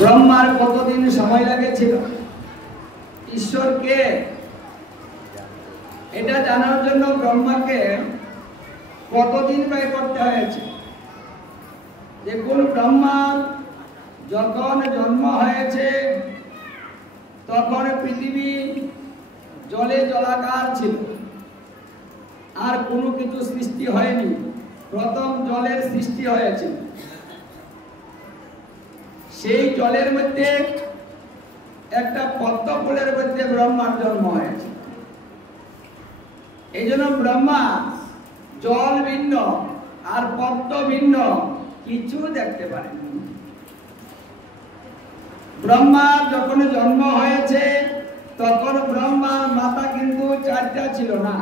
ব্রহ্মার কতদিন সময় লেগেছিল ঈশ্বরকে এটা জানার জন্য? ব্রহ্মাকে কতদিন ব্যয় করতে হয়েছে? দেখুন, ব্রহ্মা যখন জন্ম হয়েছে তখন পৃথিবী জলে জলাকার ছিল, আর কোনো কিছু সৃষ্টি হয়নি। প্রথম জলের সৃষ্টি হয়েছে, সেই জলের মধ্যে একটা পদ্ম ফুলের মধ্যে ব্রহ্মার জন্ম হয়েছে। এই জন্য ব্রহ্মা জল ভিন্ন আর পদ্ম ভিন্ন কিছু দেখতে পারেনি। ব্রহ্মার যখন জন্ম হয়েছে তখন ব্রহ্মার মাথা কিন্তু চারটা ছিল না,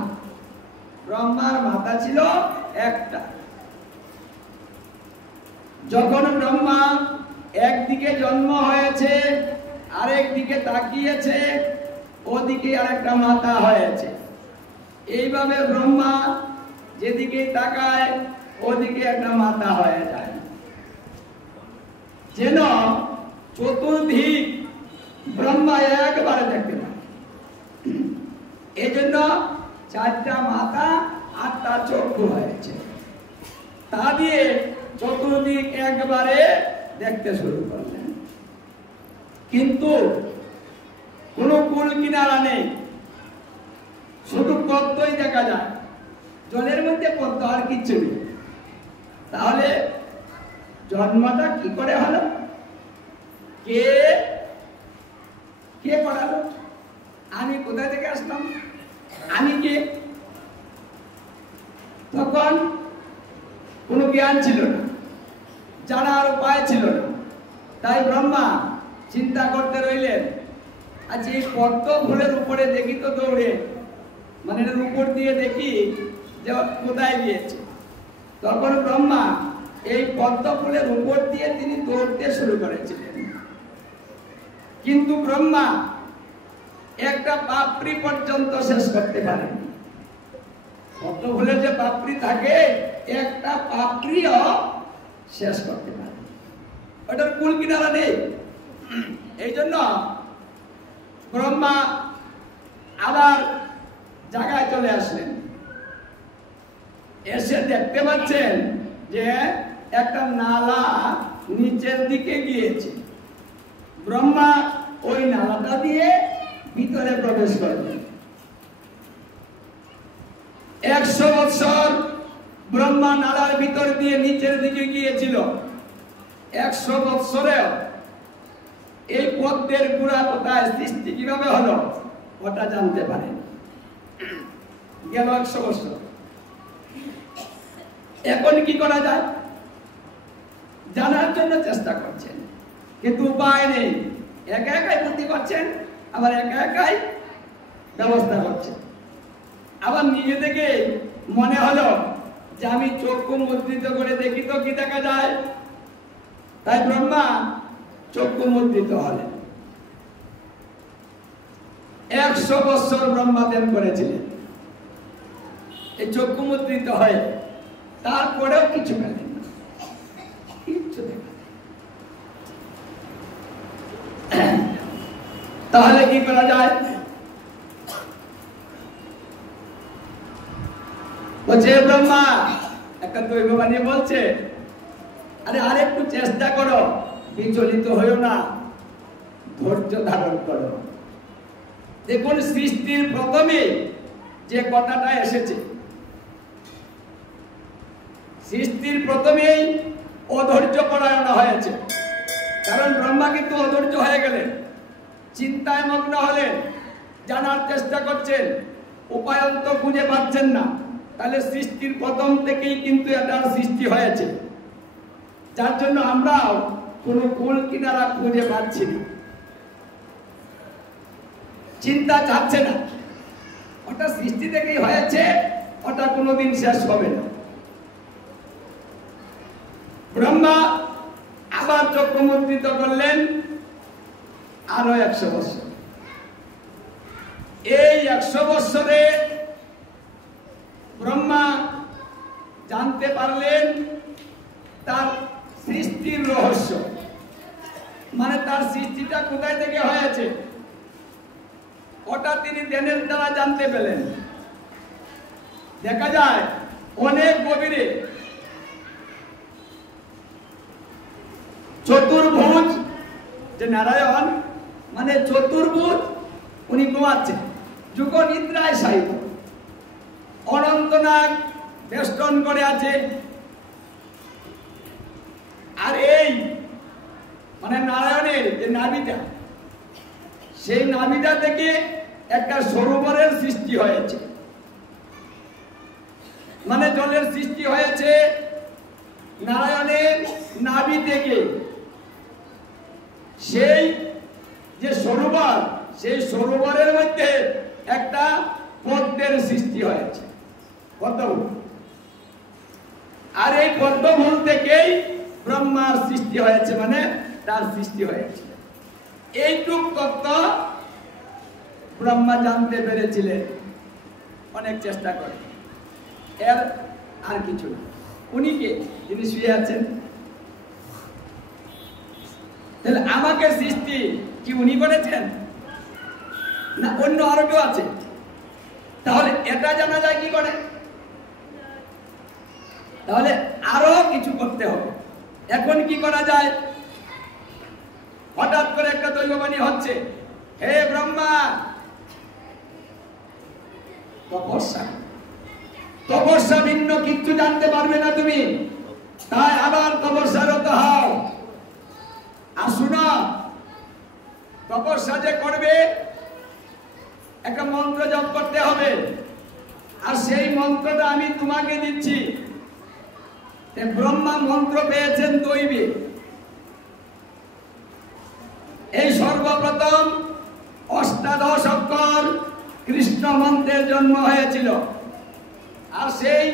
ব্রহ্মার মাথা ছিল একটা। যখন ব্রহ্মা একদিকে জন্ম হয়েছে, আরেক দিকে তাকিয়েছে, ওদিকে আরেকটা মাথা হয়েছে। এইভাবে ব্রহ্মা যেদিকে তাকায় ওদিকে একটা মাথা হয়ে যায়, যেন চতুর্দিক ব্রহ্মা একবারে দেখতে পায়। এই জন্য চারটা মাথা আটটা চক্ষু হয়েছে, তা দিয়ে চতুর্দিক একবারে দেখতে শুরু করলেন। কিন্তু কোনো কুল কিনারা নেই, শুধু পদ্মই দেখা যায়, জলের মধ্যে পদ্ম আর কিচ্ছু নেই। তাহলে জন্মটা কি করে হলো? কে কে পড়ালো? আমি কোথা থেকে আসলাম? আমি কে? তখন কোনো জ্ঞান ছিল না, জানার উপায় ছিল না। তাই ব্রহ্মা চিন্তা করতে রইলেন, আচ্ছা এই পদ্ম ফুলের উপরে দেখি তো দৌড়ে, মানে এর উপর দিয়ে দেখি যে কোথায় গিয়েছে। তখন ব্রহ্মা এই পদ্ম ফুলের উপর দিয়ে তিনি দৌড়তে শুরু করেছিলেন। কিন্তু ব্রহ্মা একটা পাপড়ি পর্যন্ত শেষ করতে পারেন। পদ্ম ফুলের যে পাপড়ি থাকে, একটা পাপড়িও শেষ করতে পারে, ওটার কুল কিনারা নেই। এই জন্য ব্রহ্মা আবার জায়গায় চলে আসলেন। এসে দেখতে পাচ্ছেন যে একটা নালা নিচের দিকে গিয়েছে। ব্রহ্মা ওই নালাটা দিয়ে ভিতরে প্রবেশ করলেন। 100 বছর ব্রহ্মা নালার ভিতর দিয়ে নিচের দিকে গিয়েছিল। 100 বছরেও এই পদ্মের গুড়া কোথায়, সৃষ্টি কিভাবে হলো, ওটা জানতে পারেন। গেল 100 বছর। এখন কি করা যায় জানার জন্য চেষ্টা করছেন, কিন্তু উপায় নেই। একা একাই বুদ্ধি করছেন, আবার একা একাই ব্যবস্থা করছেন। আবার নিজে থেকে মনে হলো যে আমি চক্ষু মুদ্রিত করে দেখি তো কি দেখা যায়। তাই ব্রহ্মা চক্ষু মুদ্রিত হলেন। 100 বছর ব্রহ্মা ধ্যান করেছিলেন এই চক্ষু মুদ্রিত হয়, তারপরেও কিছু পেলেন না, কিচ্ছু দেখা। তাহলে কি করা যায়? বলছে ব্রহ্মা একটা দৈব বানিয়ে বলছে, আরে আরেকটু চেষ্টা করো, বিচলিত হইও না, ধৈর্য ধারণ করো। দেখুন, সৃষ্টির প্রথমে যে কথাটা এসেছে, সৃষ্টির প্রথমেই অধৈর্য পরায়ণ হয়েছে। কারণ ব্রহ্মা কিন্তু অধৈর্য হয়ে গেলেন, চিন্তায় মগ্ন হলেন, জানার চেষ্টা করছেন, উপায়ন্ত খুঁজে পাচ্ছেন না। তাহলে সৃষ্টির প্রথম থেকেই কিন্তু এটা সৃষ্টি হয়েছে, যার জন্য আমরাও কোনো কুল কিনারা খুঁজে পাচ্ছি না। চিন্তা চাচ্ছে না, ওটা সৃষ্টি থেকেই হয়েছে, ওটা কোনোদিন শেষ হবে না। ব্রহ্মা আবার চক্ষু মুদ্রিত করলেন আরো 100 বছর। এই 100 বছরে ব্রহ্মা জানতে পারলেন তার সৃষ্টির রহস্য। মানে তার সৃষ্টিটা কোথায় থেকে হয়েছে ওটা তিনি ধ্যানের দ্বারা জানতে পেলেন। দেখা যায় অনেক গভীরে চতুর্ভুজ যে নারায়ণ মানে চতুর্ভুজ উনি ঘুমাচ্ছেন, যুগ নিদ্রায় শায়িত, অনন্তনাগ বেষ্টন করে আছে। আর এই মানে নারায়ণের যে নাভিটা, সেই নাভিটা থেকে একটা সরোবরের সৃষ্টি হয়েছে, মানে জলের সৃষ্টি হয়েছে নারায়ণের নাভি থেকে। সেই যে সরোবর, সেই সরোবরের মধ্যে একটা পদ্মের সৃষ্টি হয়েছে, পদ্মফুল। আর এই পদ্মফুল থেকেই ব্রহ্মার সৃষ্টি হয়েছে, মানে তার সৃষ্টি হয়েছে। এইটুক তত্ত্ব ব্রহ্মা জানতে পেরেছিলেন অনেক চেষ্টা করে, এর আর কিছু না। উনি কে? যিনি শুয়ে আছেন। তাহলে আমাকে সৃষ্টি কি উনি করেছেন না অন্য আরো কেউ আছে? তাহলে এটা জানা যায় কি করে? তাহলে আরো কিছু করতে হবে। এখন কি করা যায়? হঠাৎ করে একটা দৈববাণী হচ্ছে, হে ব্রহ্মা, তপস্যা তপস্যা ভিন্ন কিচ্ছু জানতে পারবে না তুমি, তাই আবার তপস্যারত হও। আর শুনো, তপস্যা যে করবে একটা মন্ত্র জপ করতে হবে, আর সেই মন্ত্রটা আমি তোমাকে দিচ্ছি। ব্রহ্মা মন্ত্র পেয়েছেন দৈবে। এই সর্বপ্রথম অষ্টাদশ অক্ষর কৃষ্ণ মন্ত্রের জন্ম হয়েছিল, আর সেই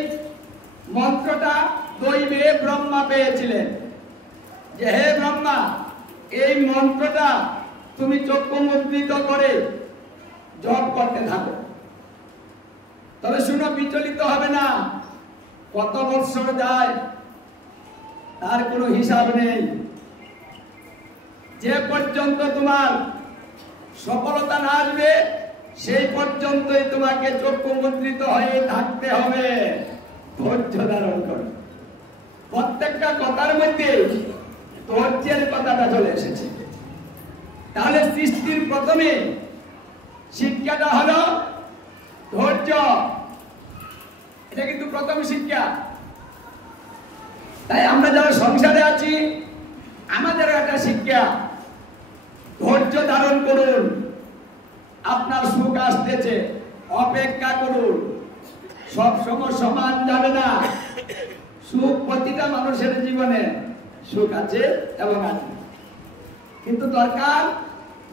মন্ত্রটা দৈবে ব্রহ্মা পেয়েছিলেন। যে হে ব্রহ্মা, এই মন্ত্রটা তুমি চক্ষু মুদ্রিত করে জপ করতে থাকো। তবে শুনো, বিচলিত হবে না। কত বৎসর যায় তার কোনো হিসাব নেই। যে পর্যন্ত তোমার সফলতা না আসবে সেই পর্যন্তই তোমাকে চক্ষু মুদ্রিত হয়ে থাকতে হবে। ধৈর্য ধারণ করো। প্রত্যেকটা কথার মধ্যে ধৈর্যের কথাটা চলে এসেছে। তাহলে সৃষ্টির প্রথমে শিক্ষাটা হলো ধৈর্য। এটা কিন্তু প্রথম শিক্ষা। তাই আমরা যারা সংসারে আছি আমাদের একটা শিক্ষা, ধৈর্য ধারণ করুন। আপনার সুখ আসতেছে, অপেক্ষা করুন। সব সময় সমান যাবে না। সুখ প্রতিটা মানুষের জীবনে সুখ আছে এবং আছে, কিন্তু দরকার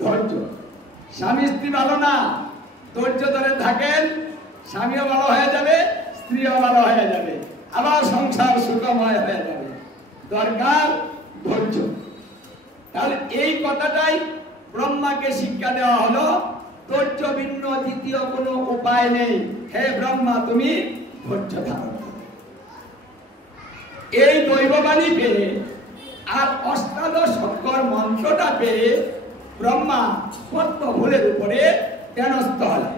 ধৈর্য। স্বামী স্ত্রী ভালো না, ধৈর্য ধরে থাকেন, স্বামীও ভালো হয়ে যাবে, স্ত্রীও ভালো হয়ে যাবে, আবার সংসার সুখময় হয়ে যাবে। দরকার ধৈর্য। তাহলে এই কথাটাই ব্রহ্মাকে শিক্ষা দেওয়া হলো, ধৈর্য ভিন্ন দ্বিতীয় কোনো উপায় নেই। হে ব্রহ্মা, তুমি ধৈর্য ধারণ করো। এই দৈববাণী পেয়ে আর অষ্টাদশ অক্ষর মন্ত্রটা পেয়ে ব্রহ্মা পদ্মফুলের উপরে ধ্যানস্থ হলেন।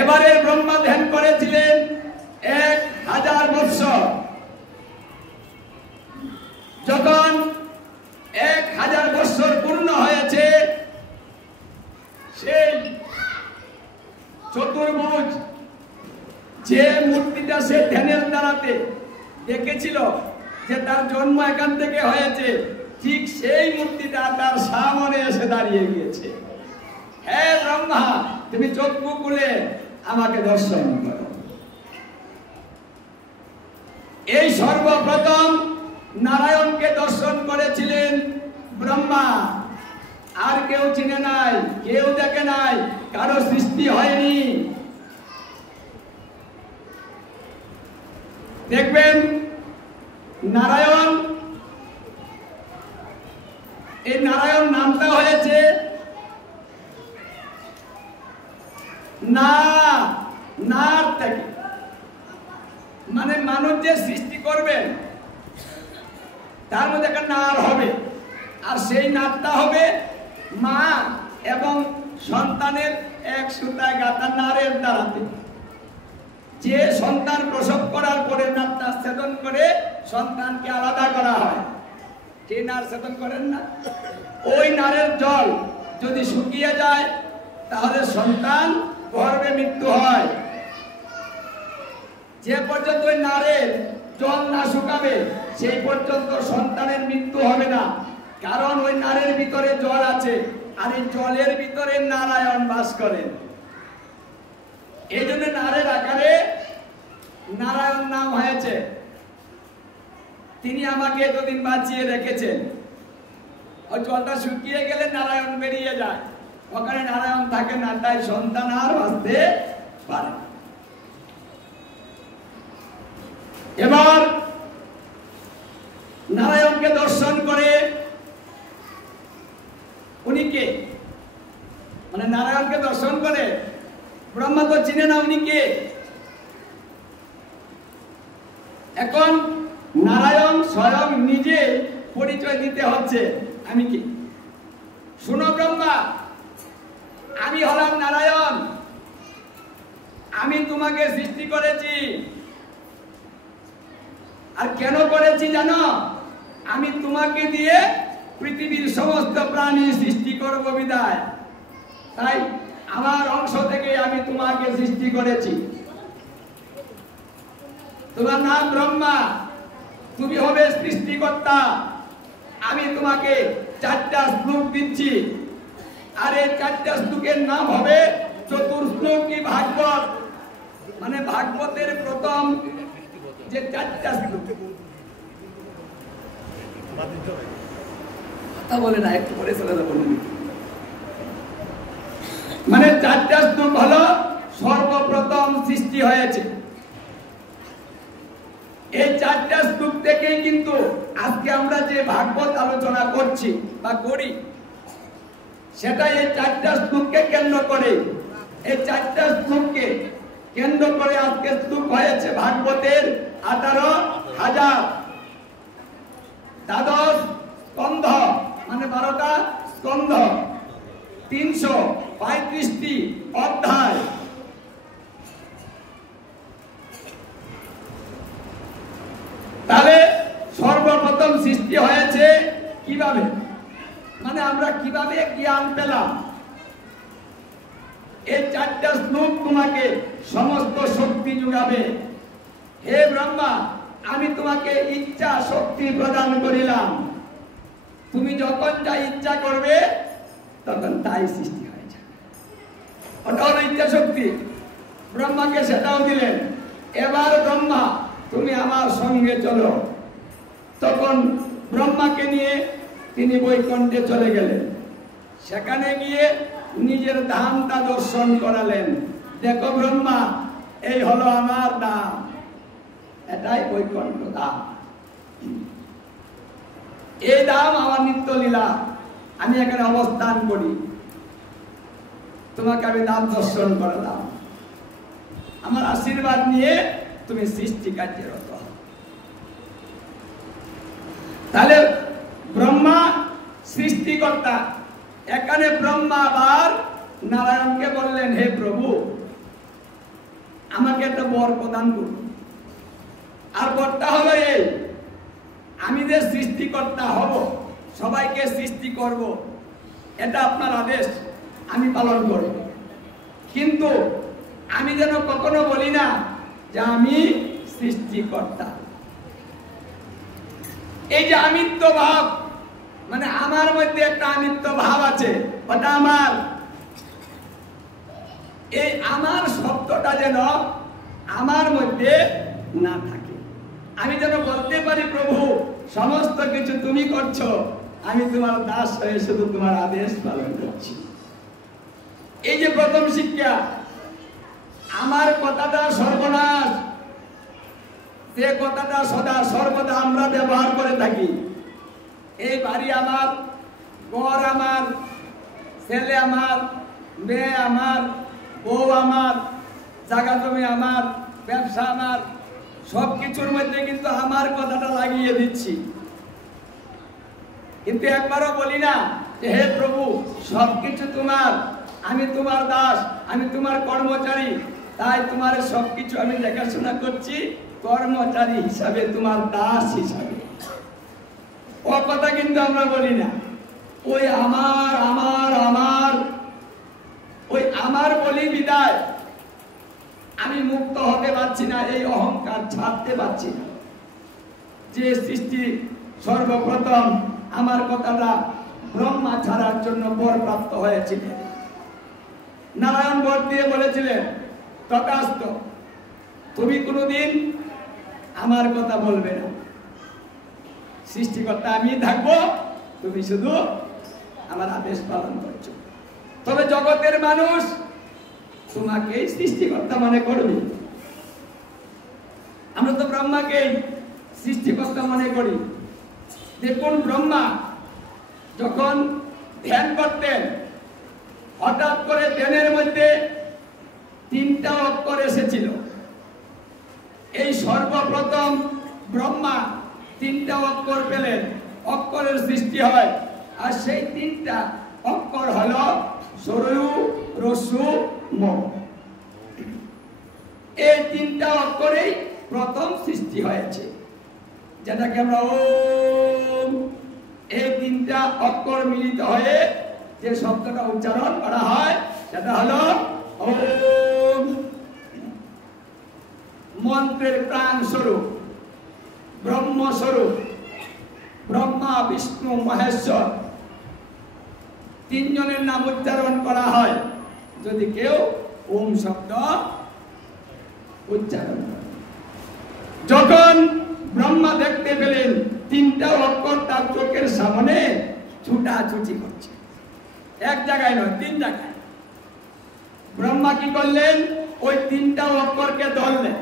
এবারে ব্রহ্মা ধ্যান করেছিলেন 1000 বৎসর। যখন 1000 বৎসর পূর্ণ হয়েছে, সেই চতুর্ভুজ যে মূর্তিটা সে ধ্যানের দ্বারাতে দেখেছিল যে তার জন্ম এখান থেকে হয়েছে, ঠিক সেই মূর্তিটা তার সামনে এসে দাঁড়িয়ে গিয়েছে। হে ব্রহ্মা, তুমি চক্ষু খুলে আমাকে দর্শন করো। এই সর্বপ্রথম নারায়ণকে দর্শন করেছিলেন ব্রহ্মা। আর কেউ চিনে নাই, কেউ দেখে নাই, কারো সৃষ্টি হয়নি। দেখবেন নারায়ণ, এই নারায়ণ নামটা হয়েছে নার থেকে। মানে মানুষ যে সৃষ্টি করবেন তার মধ্যে একটা নার হবে, আর সেই নারটা হবে মা এবং সন্তানের এক সুতায় গাঁথা নারের দ্বারাতে। যে সন্তান প্রসব করার পরে নারটা ছেদন করে সন্তানকে আলাদা করা হয়, যে নার ছেদন করেন না, ওই নারের জল যদি শুকিয়ে যায় তাহলে সন্তান গর্ভে মৃত্যু হয়। যে পর্যন্ত ওই নারের জল না শুকাবে সেই পর্যন্ত সন্তানের মৃত্যু হবে না, কারণ ওই নারের ভিতরে জল আছে, আর এই জলের ভিতরে নারায়ণ বাস করেন। এই জন্য নারের আকারে নারায়ণ নাম হয়েছে। তিনি আমাকে এতদিন বাঁচিয়ে রেখেছেন। ওই জলটা শুকিয়ে গেলে নারায়ণ বেরিয়ে যায়, ওখানে নারায়ণ থাকে না, তাই সন্তান আর বাঁচতে পারে। এবার নারায়ণকে দর্শন করে, উনি কে? মানে নারায়ণকে দর্শন করে ব্রহ্মা তো চিনে না উনি কে। এখন নারায়ণ স্বয়ং নিজে পরিচয় দিতে হচ্ছে, আমি কি? শুনো ব্রহ্মা, আমি হলাম নারায়ণ, আমি তোমাকে সৃষ্টি করেছি। আর কেন করেছি জানো? আমি তোমাকে দিয়ে পৃথিবীর সমস্ত প্রাণী সৃষ্টি করব বিদায়, তাই আমার অংশ থেকে আমি তোমাকে সৃষ্টি করেছি। তোমার নাম ব্রহ্মা, তুমি হবে সৃষ্টিকর্তা। আমি তোমাকে 4টা শ্লোক দিচ্ছি, আর এই 4টা শ্লোকের নাম হবে চতুর্শ্লোকী ভাগবত, মানে ভাগবতের প্রথম যে 4টা শ্লোক। কথা বলে না, একটু পরে চলে যাবো। মানে 4টা শ্লোক হলো সর্বপ্রথম সৃষ্টি হয়েছে। এই 4টা শ্লোক থেকেই কিন্তু আজকে আমরা যে ভাগবত আলোচনা করছি বা করি, সেটা এই 4টা শ্লোককে কেন্দ্র করে। এই 4টা শ্লোককে কেন্দ্র করে আজকে শ্লোক হয়েছে ভাগবতের 18,000। দ্বাদশ স্কন্ধ মানে 12টা স্কন্ধ, 335টি অধ্যায়। তাহলে সর্বপ্রথম সৃষ্টি হয়েছে কিভাবে, মানে আমরা কিভাবে জ্ঞান পেলাম? এই 4টা শ্লোক তোমাকে সমস্ত শক্তি যোগাবে। হে ব্রহ্মা, আমি তোমাকে ইচ্ছা শক্তি প্রদান করিলাম, তুমি যখন যা ইচ্ছা করবে তখন তাই সৃষ্টি হয়ে যাবে। ওটা হলো ইচ্ছা শক্তি, ব্রহ্মাকে সেটাও দিলেন। এবার ব্রহ্মা, তুমি আমার সঙ্গে চলো। তখন ব্রহ্মাকে নিয়ে তিনি বৈকুণ্ঠে চলে গেলেন। সেখানে গিয়ে নিজের ধামটা দর্শন করালেন। দেখো ব্রহ্মা, এই হলো আমার ধাম, এটাই বৈকুণ্ঠ ধাম। এই ধাম আমার নিত্য লীলা, আমি এখানে অবস্থান করি, তোমাকে আমি ধাম দর্শন করালাম। আমার আশীর্বাদ নিয়ে তুমি সৃষ্টি কার্যে রত। তাহলে ব্রহ্মা সৃষ্টিকর্তা। এখানে ব্রহ্মা আবার নারায়ণকে বললেন, হে প্রভু, আমাকে একটা বর প্রদান করুন। আর বরটা হলো এই, আমি যে সৃষ্টিকর্তা হব, সবাইকে সৃষ্টি করব, এটা আপনার আদেশ, আমি পালন করব। কিন্তু আমি যেন কখনো বলি না যে আমি সৃষ্টিকর্তা। এই যে আমিত্ব ভাব, মানে আমার মধ্যে একটা আমিত্ব ভাব আছে, ওটা আমার। এই আমার শব্দটা যেন আমার মধ্যে না থাকে। আমি যেন বলতে পারি, প্রভু সমস্ত কিছু তুমি করছো, আমি তোমার দাস হয়ে শুধু তোমার আদেশ পালন করছি। এই যে প্রথম শিক্ষা, আমার কথাটা সর্বনাশ, যে কথাটা সদা সর্বদা আমরা ব্যবহার করে থাকি। এই বাড়ি আমার, ঘর আমার, ছেলে আমার, মেয়ে আমার, বউ আমার, জায়গা জমি আমার, ব্যবসা আমার, সবকিছুর মধ্যে কিন্তু আমার কথাটা লাগিয়ে দিচ্ছি। কিন্তু একবারও বলি না যে হে প্রভু সবকিছু তোমার, আমি তোমার দাস, আমি তোমার কর্মচারী, তাই তোমার সবকিছু আমি দেখাশোনা করছি কর্মচারী হিসাবে, তোমার দাস হিসাবে। ও কথা কিন্তু আমরা বলি না। ওই আমার আমার আমার ওই আমার বলি বিদায় আমি মুক্ত হতে পারছি না, এই অহংকার ছাড়তে পারছি না। যে সৃষ্টি সর্বপ্রথম আমার কথাটা ব্রহ্মা ছাড়ার জন্য বর প্রাপ্ত হয়েছিলেন, নারায়ণ বর দিয়ে বলেছিলেন তথাস্তু, তুমি কোনোদিন আমার কথা বলবে না, সৃষ্টিকর্তা আমি থাকবো, তুমি শুধু আমার আদেশ পালন করছো। তবে জগতের মানুষ তোমাকেই সৃষ্টিকর্তা মনে করবে। আমরা তো ব্রহ্মাকেই সৃষ্টিকর্তা মনে করি। দেখুন ব্রহ্মা যখন ধ্যান করতেন, হঠাৎ করে ধ্যানের মধ্যে 3টা অক্ষর এসেছিল। এই সর্বপ্রথম ব্রহ্মা 3টা অক্ষর পেলেন, অক্ষরের সৃষ্টি হয়। আর সেই 3টা অক্ষর হলো সরয়ু, রস্যু, ম। এই 3টা অক্ষরেই প্রথম সৃষ্টি হয়েছে, যেটাকে আমরা ওম, এই 3টা অক্ষর মিলিত হয়ে যে শব্দটা উচ্চারণ করা হয় সেটা হলো ওম। মন্ত্রের প্রাণ স্বরূপ, ব্রহ্মস্বরূপ, ব্রহ্মা বিষ্ণু মহেশ্বর 3 জনের নাম উচ্চারণ করা হয় যদি কেউ ওম শব্দ উচ্চারণ করে। যখন ব্রহ্মা দেখতে পেলেন 3টা অক্ষর তার চোখের সামনে ছুটাছুটি করছে, এক জায়গায় নয় 3 জায়গায়, ব্রহ্মা কি করলেন ওই 3টা অক্ষরকে ধরলেন।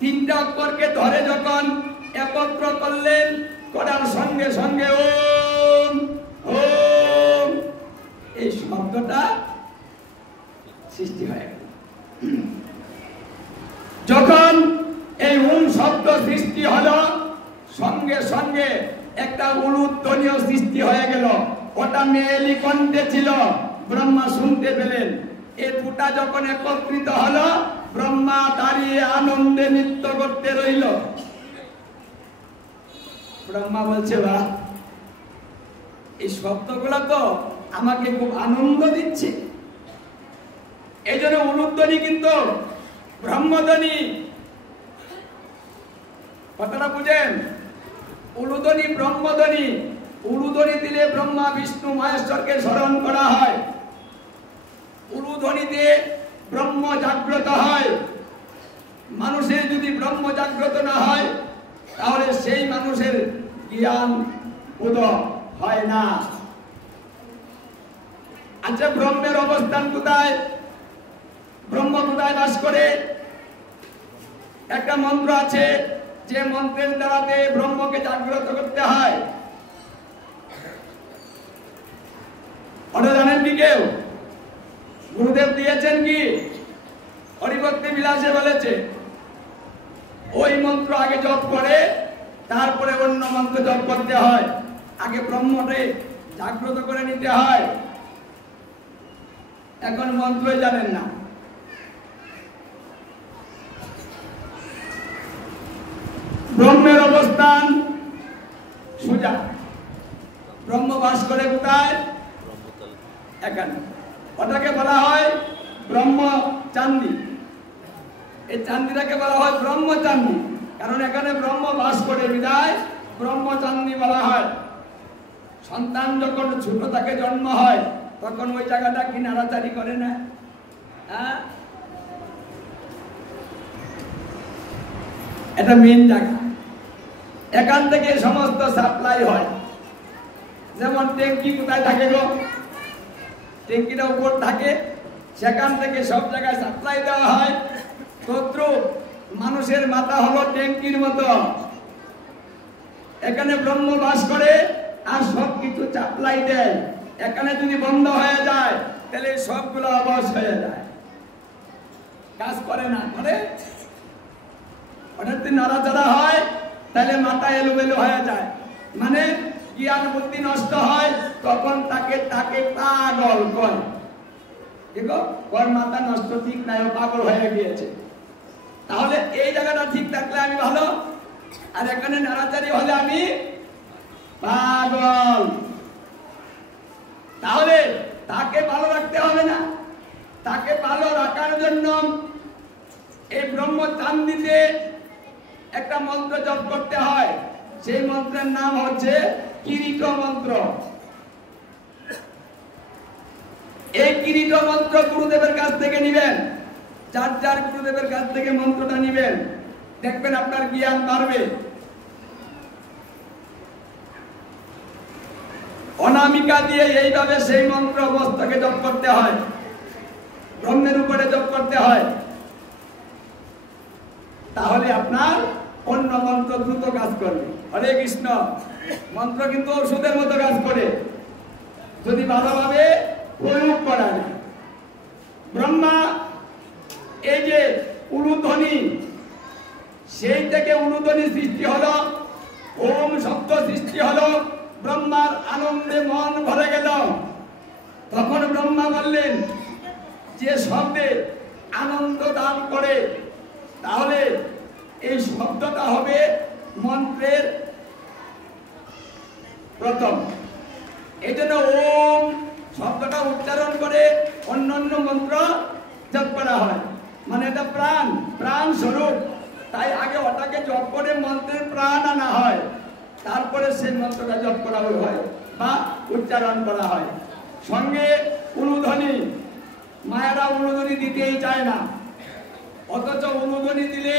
3টা অক্ষরকে ধরে যখন একত্র করলেন, করার সঙ্গে সঙ্গে ওম ওম এই শব্দটা সৃষ্টি হয়ে গেল। যখন এই ওম শব্দ সৃষ্টি হলো, সঙ্গে সঙ্গে একটা উলুধ্বনিও সৃষ্টি হয়ে গেল। ওটা মেয়েলি কণ্ঠে ছিল, ব্রহ্মা শুনতে পেলেন। এই দুটা যখন একত্রিত হলো, ব্রহ্মা দাঁড়িয়ে আনন্দে নৃত্য করতে রইল। ব্রহ্মা বলছে বাহ, এই শব্দগুলো তো আমাকে খুব আনন্দ দিচ্ছে। এই জন্য উলুধ্বনি কিন্তু ব্রহ্মধ্বনি, কথাটা বুঝেন? উলুধ্বনি ব্রহ্মধ্বনি। উলুধ্বনি দিলে ব্রহ্মা বিষ্ণু মহেশ্বরকে স্মরণ করা হয়। উলুধ্বনিতে ব্রহ্ম জাগ্রত হয়। মানুষের যদি ব্রহ্ম জাগ্রত না হয় তাহলে সেই মানুষের জ্ঞান উদয় হয় না। আচ্ছা, ব্রহ্মের অবস্থান কোথায়? ব্রহ্ম কোথায় বাস করে? একটা মন্ত্র আছে, যে মন্ত্রের দ্বারাতে ব্রহ্মকে জাগ্রত করতে হয়। ওটা জানেন কি কেউ? গুরুদেব দিয়েছেন কি? হরিভক্তি বিলাসে বলেছে ওই মন্ত্র আগে জপ করে তারপরে অন্য মন্ত্র জপ করতে হয়। আগে ব্রহ্মকে জাগ্রত করে নিতে হয়। এখন মন্ত্রই জানেন না। ব্রহ্মের অবস্থান সোজা। ব্রহ্ম বাস করে কোথায়? এখানে। ওটাকে বলা হয় ব্রহ্ম চান্দি। এই চান্দিটাকে বলা হয় ব্রহ্মচান্দি, কারণ এখানে ব্রহ্ম বাস করে বিদায় ব্রহ্মচান্দি বলা হয়। সন্তান যখন ছোট তাকে জন্ম হয় তখন ওই জায়গাটা কি নাড়াচাড়ি করে না? হ্যাঁ, এটা মেন জায়গা। এখান থেকে সমস্ত সাপ্লাই হয়। যেমন ট্যাঙ্কি কোথায় থাকে গো? ট্যাঙ্কিটা উপর থাকে, সেখান থেকে সব জায়গায় সাপ্লাই দেওয়া হয়। তদ্রূপ মানুষের মাথা হলো ট্যাঙ্কির মতো। এখানে ব্রহ্ম বাস করে আর সবকিছু সাপ্লাই দেয়। এখানে যদি বন্ধ হয়ে যায় তাহলে সবগুলো অবশ হয়ে যায়, কাজ করে না। করে ওটা যদি নাড়াচাড়া হয় তাহলে মাথা এলোমেলো হয়ে যায়। মানে জ্ঞান বুদ্ধি নষ্ট হয়, তখন তাকে পাগল করে। দেখো ওর মাথা নষ্ট, ঠিক নাই, ও পাগল হয়ে গিয়েছে। তাহলে এই জায়গাটা ঠিক থাকলে আমি ভালো, আর এখানে নাড়াচাড়ি হলে আমি পাগল। তাহলে তাকে ভালো রাখতে হবে না, তাকে ভালো রাখার জন্য এই ব্রহ্মচান্দিতে একটা মন্ত্র জপ করতে হয়। সেই মন্ত্রের নাম হচ্ছে কিরীট মন্ত্র। এই কিরীট মন্ত্র গুরুদেবের কাছ থেকে নিবেন, যার গুরুদেবের কাছ থেকে মন্ত্রটা নিবেন, দেখবেন আপনার জ্ঞান বাড়বে। অনামিকা দিয়ে এইভাবে সেই মন্ত্র মস্তকে জপ করতে হয়, ব্রহ্মের উপরে জপ করতে হয়। তাহলে আপনার অন্য মন্ত্র দ্রুত কাজ করবে। হরে কৃষ্ণ মন্ত্র কিন্তু ওষুধের মতো কাজ করে, যদি ভালোভাবে প্রয়োগ করা যায়। ব্রহ্মা এই যে উলুধ্বনি, সেই থেকে উলুধ্বনি সৃষ্টি হলো, ওম শব্দ সৃষ্টি হলো, ব্রহ্মার আনন্দে মন ভরে গেল। তখন ব্রহ্মা বললেন, যে শব্দে আনন্দ দান করে, তাহলে এই শব্দটা হবে মন্ত্রের প্রথম। এই জন্য ওম শব্দটা উচ্চারণ করে অন্যান্য মন্ত্র জপ করা হয়, মানে এটা প্রাণ স্বরূপ। তাই আগে ওটাকে জপ করে মন্ত্রের প্রাণ আনা হয়, তারপরে সেই মন্ত্রটা জপ করা হয় বা উচ্চারণ করা হয়। সঙ্গে উলুধ্বনি, মায়েরা উলুধ্বনি দিতেই চায় না, অথচ উলুধ্বনি দিলে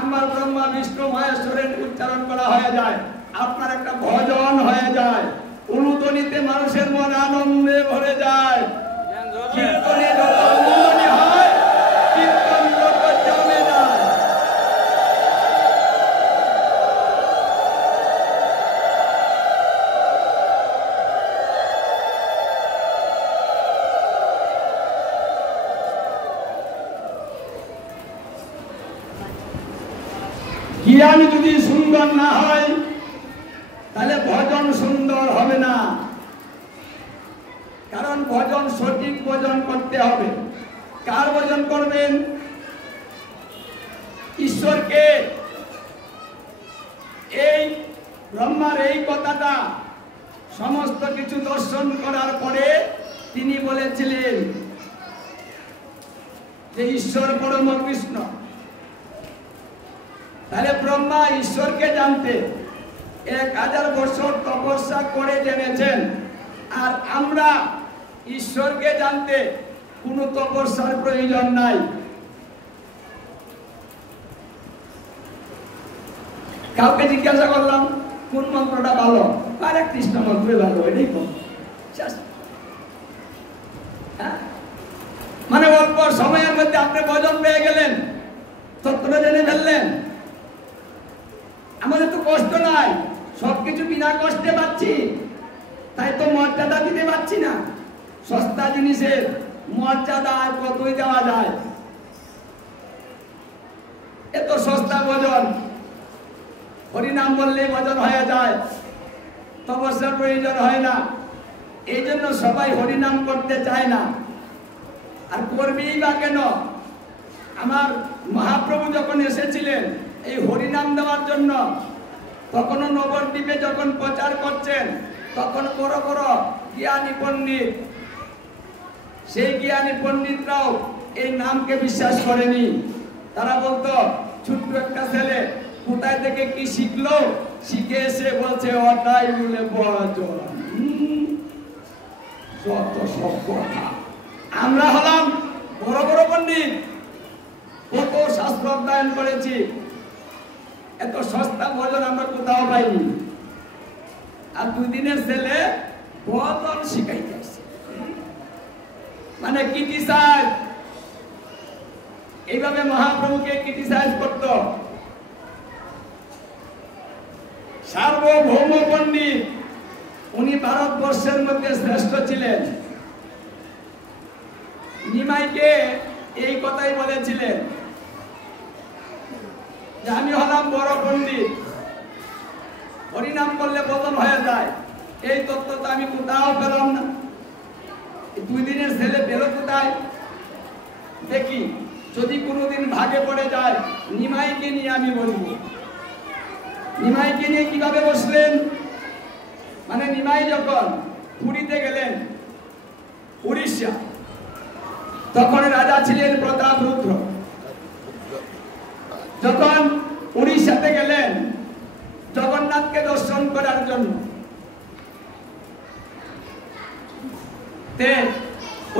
আমার ব্রহ্মা বিষ্ণু মহেশ্বরের উচ্চারণ করা হয়ে যায়, আপনার একটা ভজন হয়ে যায়। উলুধ্বনিতে মানুষের মন আনন্দে ভরে যায়। কীর্তনে যত উলুধ্বনি হয়, কীর্তন তত জমে যায়। জ্ঞান যদি সুন্দর না হয়, তাহলে ভজন সুন্দর হবে না। কারণ ভজন সঠিক ভজন করতে হবে। কার ভজন করবেন? ঈশ্বরকে। এই ব্রহ্মার এই কথাটা সমস্ত কিছু দর্শন করার পরে তিনি বলেছিলেন যে ঈশ্বর পরম কৃষ্ণ। তাহলে ব্রহ্মা ঈশ্বরকে জানতে 1000 বছর তপস্যা করে জেনেছেন, আর আমরা ঈশ্বরকে জানতে কোনো তপস্যার প্রয়োজন নাই। কাউকে জিজ্ঞাসা করলাম কোন মন্ত্রটা ভালো, আরে কৃষ্ণ মন্ত্রই ভালো, এটাই মানে অল্প সময়ের মধ্যে আপনি ভজন পেয়ে গেলেন, তত্ত্বটা জেনে ফেললেন। আমাদের তো কষ্ট নাই, সবকিছু বিনা কষ্টে পাচ্ছি, তাই তো মর্যাদা দিতে পারছি না। সস্তা জিনিসের মর্যাদা আর কতই দেওয়া যায়? এত সস্তা ভজন, হরিনাম বললেই ভজন হয়ে যায়, তপস্যার প্রয়োজন হয় না। এই জন্য সবাই হরিনাম করতে চায় না, আর করবেই বা কেন? আমার মহাপ্রভু যখন এসেছিলেন এই হরিনাম দেওয়ার জন্য, তখনও নবদ্বীপে যখন প্রচার করছেন, তখন বড় বড় জ্ঞানী পণ্ডিত, সেই জ্ঞানী পণ্ডিতরাও এই নামকে বিশ্বাস করেনি। তারা বলতো ছোট্ট একটা ছেলে কোথায় থেকে কি শিখলো, শিখে এসে বলছে ওটাই বলে ভজন। যত সব কথা। আমরা হলাম বড় বড় পণ্ডিত, কত শাস্ত্র অধ্যয়ন করেছি, এত সস্তা ভজন আমরা কোথাও পাইনি। আর 2 দিনের ছেলে ভজন শিখাইতে আসছে, মানে ক্রিটিসাইজ। এইভাবে মহাপ্রভুকে ক্রিটিসাইজ করত। সার্বভৌম পণ্ডিত, উনি ভারতবর্ষের মধ্যে শ্রেষ্ঠ ছিলেন। নিমাইকে এই কথাই বলেছিলেন যে আমি হলাম বড় পণ্ডিত, হরিনাম করলে বদল হয়ে যায়, এই তত্ত্ব তো আমি কোথাও পেলাম না। 2 দিনের ছেলে পেল কোথায়? দেখি যদি কোনোদিন ভাগে পড়ে যায়, নিমাইকে নিয়ে আমি বলবো। নিমাইকে নিয়ে কিভাবে বসলেন? মানে নিমাই যখন পুরীতে গেলেন, উড়িষ্যা, তখন রাজা ছিলেন প্রতাপরুদ্র। যখন উড়িষ্যাতে গেলেন জগন্নাথকে দর্শন করার জন্য,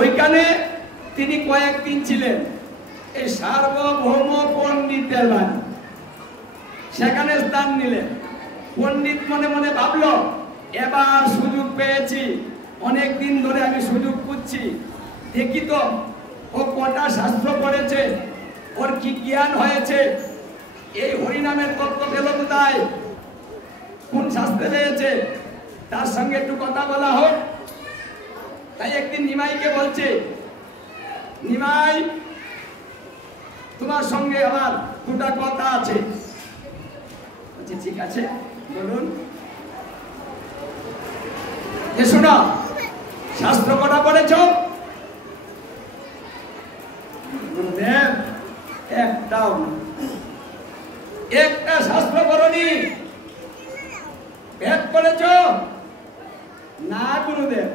ওইখানে তিনি কয়েকদিন ছিলেন। এই সার্বভৌম পণ্ডিতের বাড়ি, সেখানে স্থান নিলেন। পণ্ডিত মনে মনে ভাবলো, এবার সুযোগ পেয়েছি, অনেক দিন ধরে আমি সুযোগ খুঁজছি, দেখি তো ও কটা শাস্ত্র পড়েছে, ওর কি জ্ঞান হয়েছে, এই হরিনামের তত্ত্ব পেল কোথায়, কোন শাস্ত্রে পেয়েছে, তার সঙ্গে একটু কথা বলা হোক। তাই একদিন নিমাইকে বলছে, নিমাই, তোমার সঙ্গে আমার 2টা কথা আছে। বলছে ঠিক আছে, বলুন। যে শোনো, শাস্ত্র কটা পড়েছ? গুরুদেব, একটাও না। একটা শাস্ত্র পড়নি? বেদ পড়েছ? না গুরুদেব।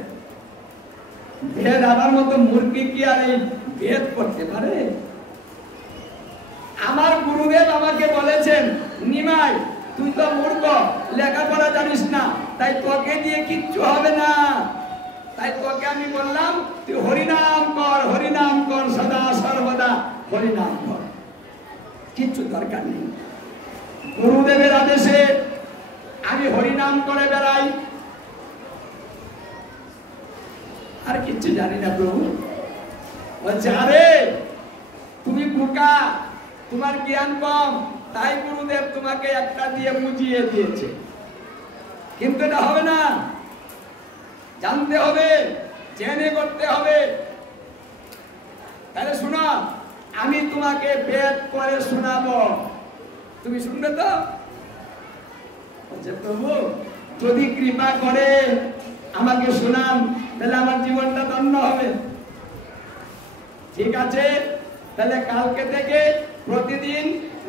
বেদ আমার মতো মূর্তি কি আর এই বেদ পড়তে পারে? আমার গুরুদেব আমাকে বলেছেন, নিমাই তুই তো মূর্খ, লেখাপড়া জানিস না, তাই তোকে দিয়ে কিচ্ছু হবে না। তাই তোকে আমি বললাম তুই হরিনাম কর, হরিনাম কর, সদা সর্বদা হরিনাম কর, কিচ্ছু দরকার নেই। গুরুদেবের আদেশে আমি হরিনাম করে বেড়াই, আর কিচ্ছু জানি না প্রভু। বলছে আরে তুমি বোকা, তোমার জ্ঞান কম, তাই গুরুদেব তোমাকে একটা দিয়ে বুঝিয়ে দিয়েছে। কিন্তু এটা হবে না, জানতে হবে, জেনে করতে হবে। তাহলে শোনো, আমি তোমাকে বেদ করে শোনাবো, তুমি শুনবে তো? বলছে প্রভু যদি কৃপা করে আমাকে শোনান, তাহলে আমার জীবনটা ধন্য হবে। ঠিক আছে, তাহলে কালকে থেকে প্রতিদিন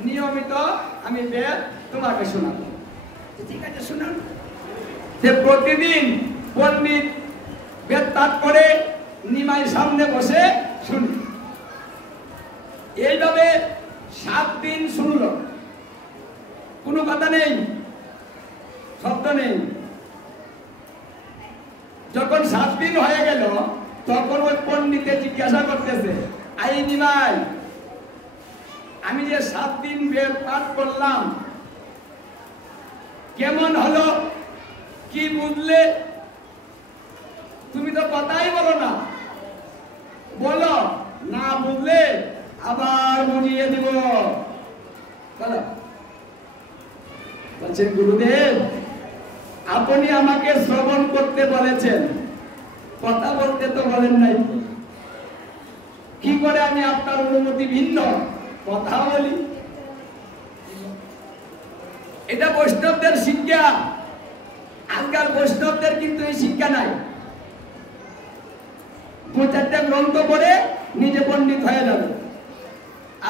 নিয়মিত আমি বেদ তোমাকে শোনাবো। ঠিক আছে, শোনান। যে প্রতিদিন পণ্ডিত বেদ পাঠ করে নিমাই সামনে বসে শুনি। এইভাবে 7 দিন শুনল, কোনো কথা নেই, শব্দ নেই। যখন 7 দিন হয়ে গেল, তখন ওই পণ্ডিতে জিজ্ঞাসা করতেছে, আই নিমাই, আমি যে 7 দিন বেদ পাঠ করলাম, কেমন হলো, কি বুঝলে? তুমি তো কথাই বলো না, বলো, না বুঝলে আবার বুঝিয়ে দিব। বলো। বলছেন গুরুদেব আপনি আমাকে শ্রবণ করতে বলেছেন, কথা বলতে তো বলেন নাই, কি করে আমি আপনার অনুমতি ভিন্ন কথা বলি? এটা বৈষ্ণবদের শিক্ষা। আজকাল বৈষ্ণবদের কিন্তু এই শিক্ষা নাই। 2-4টা গ্রন্থ পড়ে নিজে পণ্ডিত হয়ে যাবে,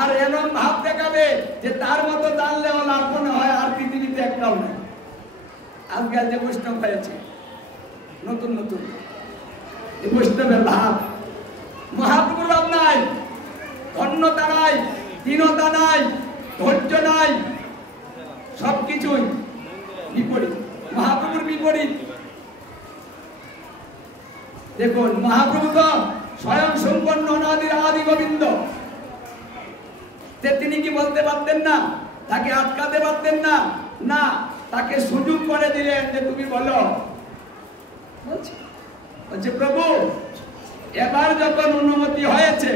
আর এমন ভাব দেখাবে যে তার মতো জানলেও লাভ মনে হয় আর পৃথিবীতে একটাও নাই। আজকাল যে বৈষ্ণব হয়েছে নতুন নতুন, এই বৈষ্ণবের ভাব, মহাপ্রভুর ভাব নাই, ধন্যতা নাই, দীনতা নাই, ধৈর্য নাই, সবকিছুই বিপরীত, মহাপ্রভুর বিপরীত। দেখুন মহাপ্রভু তো স্বয়ং সম্পন্ন অনাদির আদি গোবিন্দ, তিনি কি বলতে পারতেন না? তাকে আটকাতে পারতেন না? না, তাকে সুযোগ করে দিলেন যে তুমি বলো। বলছে প্রভু এবার যখন অনুমতি হয়েছে,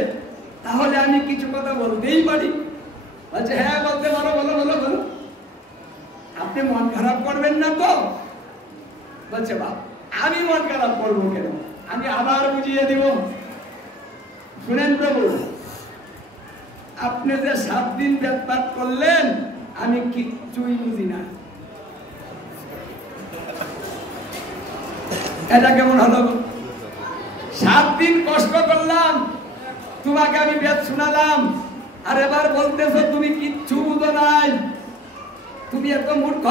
তাহলে আমি কিছু কথা বলতেই পারি। বলছে হ্যাঁ বলতে পারো, বলো বলো বলো। আপনি মন খারাপ করবেন না তো? বলছে বাপ আমি মন খারাপ করবো কেন, আমি আবার বুঝিয়ে দিব। শুনেন প্রভু, আপনি যে 7 দিন বেদ পাঠ করলেন, আমি কিচ্ছুই বুঝি না। এটা কেমন হলো? 7 দিন কষ্ট করলাম, তোমাকে আমি বেদ শোনালাম, আর এবার বলতেছো তুমি কিচ্ছু বুঝো নাই, তুমি এত মূর্খ।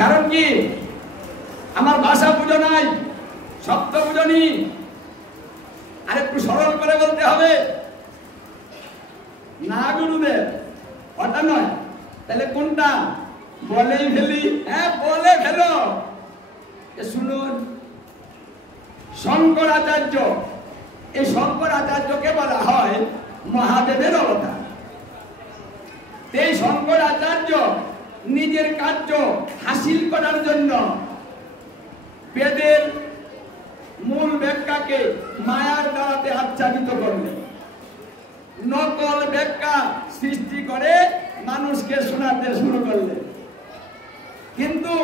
কারণ কি? আমার ভাষা বুঝো নাই, শব্দ বুঝনি। আর একটু সরল করে বলতে হবে। না গুরুদেব, ওটা নয়। তাহলে কোনটা? বলেই ফেলি। হ্যাঁ, বলে ফেলো। শুনুন, শঙ্করাচার্য, এই শঙ্করাচার্যকে বলা হয় মহাদেবের অবতার। এই শঙ্করাচার্য নিজের কার্য হাসিল করার জন্য বেদের মূল ব্যাখ্যাকে মায়ার দ্বারাতে আচ্ছাদিত করলেন, নকল ব্যাখ্যা সৃষ্টি করে মানুষকে শোনাতে শুরু করলেন। কিন্তু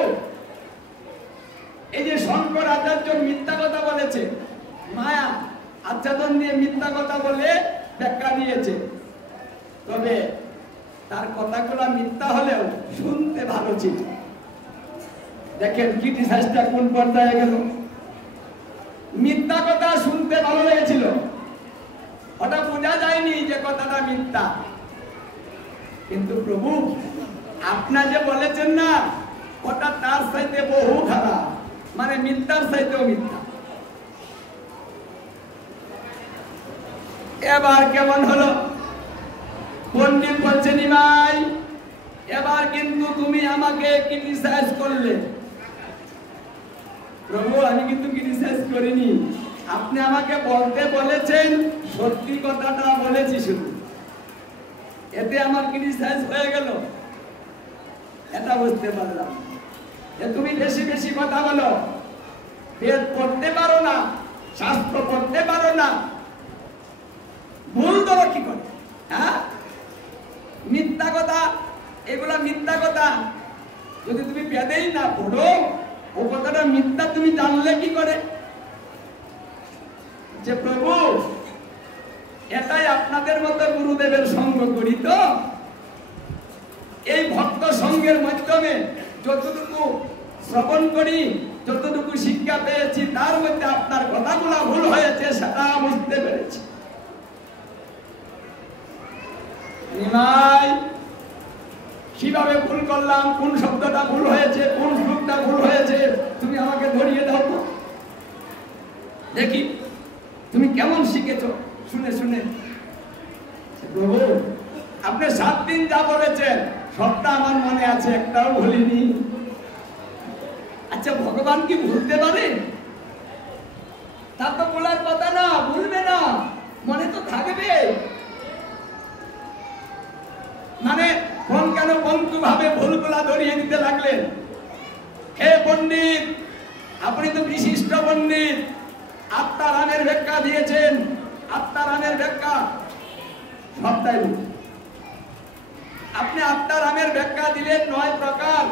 এই যে শঙ্করাচার্য মিথ্যা কথা বলেছে, মায়া আচ্ছাদন দিয়ে মিথ্যা কথা বলে ব্যাখ্যা দিয়েছে, তবে তার কথাগুলো মিথ্যা হলেও শুনতে ভালো ছিল। দেখেন ক্রিটিসাইজটা কোন পর্যায়ে গেল। মিথ্যা কথা শুনতে ভালো লেগেছিল, ওটা বোঝা যায়নি যে কথাটা মিথ্যা। কিন্তু প্রভু আপনার যে বলেছেন না, ওটা তার চাইতে বহু খারাপ, মানে মিথ্যার চাইতেও মিথ্যা। এবার কেমন হলো? পণ্ডিত বলছে, নিমাই এবার কিন্তু তুমি আমাকে ক্রিটিসাইজ করলে। প্রভু আমি কিন্তু ক্রিটিসাইজ করিনি, আপনি আমাকে বলতে বলেছেন, সত্যি কথাটা বলেছি শুধু, এতে আমার ক্রিটিসাইজ হয়ে গেল। এটা বুঝতে পারলাম যে তুমি বেশি বেশি কথা বলো, বেদ পড়তে পারো না, শাস্ত্র পড়তে পারো না, ভুল ধরো কি করে? হ্যাঁ, মিথ্যা কথা, এগুলা মিথ্যা কথা। যদি তুমি বেদেই না পড়ো, ও কথাটা মিথ্যা তুমি জানলে কি করে? যে প্রভু এটাই আপনাদের মতো গুরুদেবের সঙ্গ করি তো, এই ভক্ত সঙ্গের মাধ্যমে যতটুকু শ্রবণ করি, যতটুকু শিক্ষা পেয়েছি, তার মধ্যে আপনার কথাগুলো ভুল হয়েছে সেটা বুঝতে পেরেছি। নিমাই কিভাবে ভুল করলাম, কোন শব্দটা ভুল হয়েছে, কোন শ্লোকটা ভুল হয়েছে, তুমি আমাকে ধরিয়ে দাও তো দেখি, তুমি কেমন শিখেছো শুনে শুনে। প্রভু আপনি 7 দিন যা বলেছেন সবটা আমার মনে আছে, একটাও ভুলিনি। আচ্ছা ভগবান কি ভুলতে পারে? তা তো বলার কথা না, ভুলবে না, মনে তো থাকবে। মানে কোন কেন বন্ধু ভাবে ভুলগুলা ধরিয়ে দিতে লাগলেন? হে পণ্ডিত, আপনি তো বিশিষ্ট পণ্ডিত, আত্মারামের ব্যাখ্যা দিয়েছেন, আত্মারামের ব্যাখ্যা সবটাই ভুল। আপনি আত্মারামের ব্যাখ্যা দিলেন 9 প্রকার,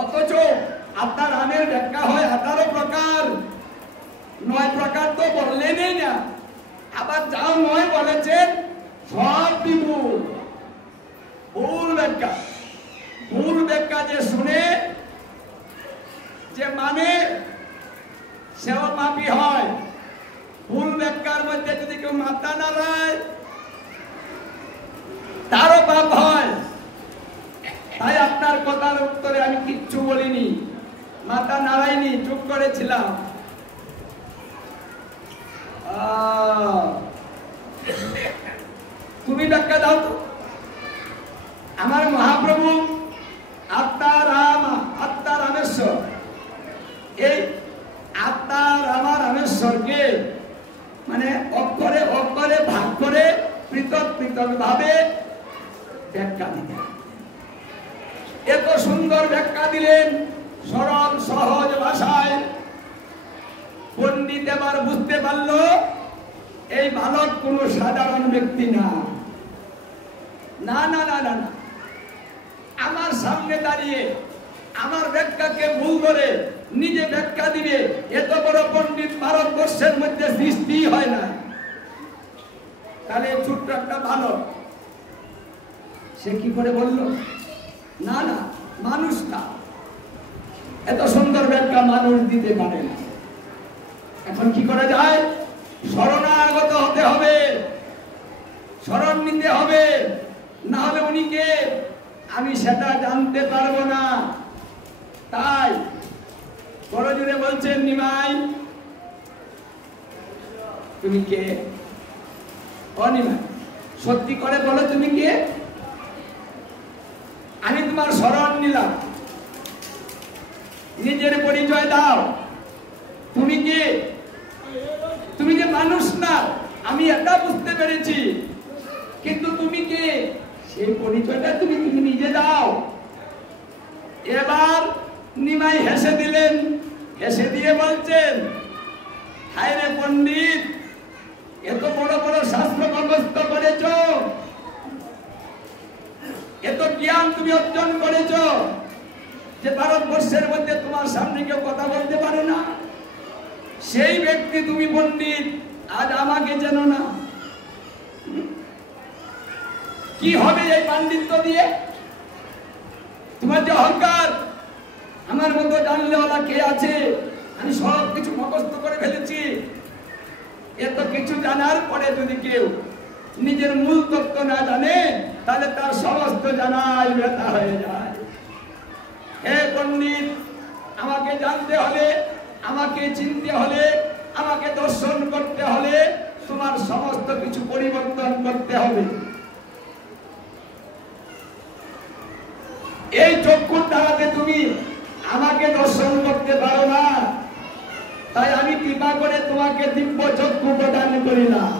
অথচ আত্মারামের ব্যাখ্যা হয় 18 প্রকার। 9 প্রকার তো বললেনই না, আবার যাও 9 বলেছেন সব বিভুল, ভুল ব্যাখ্যা। ভুল ব্যাখ্যা যে শুনে যে মানে সেও মাপি হয়। ভুল ব্যাখ্যার মধ্যে যদি কেউ মাথা নাড়ায় তারও পাপ হয়। তাই আপনার কথার উত্তরে আমি কিচ্ছু বলিনি, মাথা নাড়াইনি, চুপ করেছিলাম। তুমি ব্যাখ্যা দাও তো। আমার মহাপ্রভু আত্মারাম, আত্মারামেশ্বর, এই আত্মারামেশ্বরকে মানে অক্ষরে অক্ষরে ভাগ করে পৃথক পৃথক ভাবে ব্যাখ্যা দিলেন। এত সুন্দর ব্যাখ্যা দিলেন সরল সহজ ভাষায়। পণ্ডিত এবার বুঝতে পারল এই বালক কোনো সাধারণ ব্যক্তি না। না না না না না, আমার সামনে দাঁড়িয়ে আমার ব্যাখ্যাকে ভুল করে নিজে ব্যাখ্যা দিবে, এত বড় পণ্ডিত ভারতবর্ষের মধ্যে সৃষ্টি হয় না। তাহলে ছোট্ট একটা বালক সে কি করে বলল? না না, মানুষটা এত সুন্দর ব্যাখ্যা মানুষ দিতে পারে না। এখন কি করা যায়? শরণাগত হতে হবে, শরণ নিতে হবে, না হলে উনি কে আমি সেটা জানতে পারবো না। তাই বড় জোরে বলছেন, নিমাই তুমি কে? অনিমাই, সত্যি করে বলো তুমি কে? আমি তোমার শরণ নিলাম, নিজের পরিচয় দাও। তুমি কে? তুমি যে মানুষ না আমি এটা বুঝতে পেরেছি, কিন্তু তুমি কে সেই পরিচয়টা তুমি নিজে দাও। এবার নিমাই হেসে দিলেন, হেসে দিয়ে বলছেন, হায় রে পণ্ডিত, এত বড় বড় শাস্ত্র মুখস্থ করেছ, এত জ্ঞান তুমি অর্জন করেছ যে ভারতবর্ষের মধ্যে তোমার সামনে কেউ কথা বলতে পারে না। সেই ব্যক্তি তুমি পণ্ডিত, আজ আমাকে চেনো না। কি হবে এই পাণ্ডিত্য দিয়ে? তোমার যে অহংকার, আমার মতো জানলে ওরা কে আছে, আমি সব কিছু মুখস্থ করে ফেলেছি। এত কিছু জানার পরে যদি কেউ নিজের মূল তত্ত্ব না জানে, তাহলে তার সমস্ত জানাই ব্যথা হয়ে যায়। হে পণ্ডিত, আমাকে জানতে হলে, আমাকে চিনতে হলে, আমাকে দর্শন করতে হলে তোমার সমস্ত কিছু পরিবর্তন করতে হবে। এই চক্ষুর দ্বারাতে তুমি আমাকে দর্শন করতে পারো না, তাই আমি কৃপা করে তোমাকে দিব্য চক্ষু প্রদান করিলাম।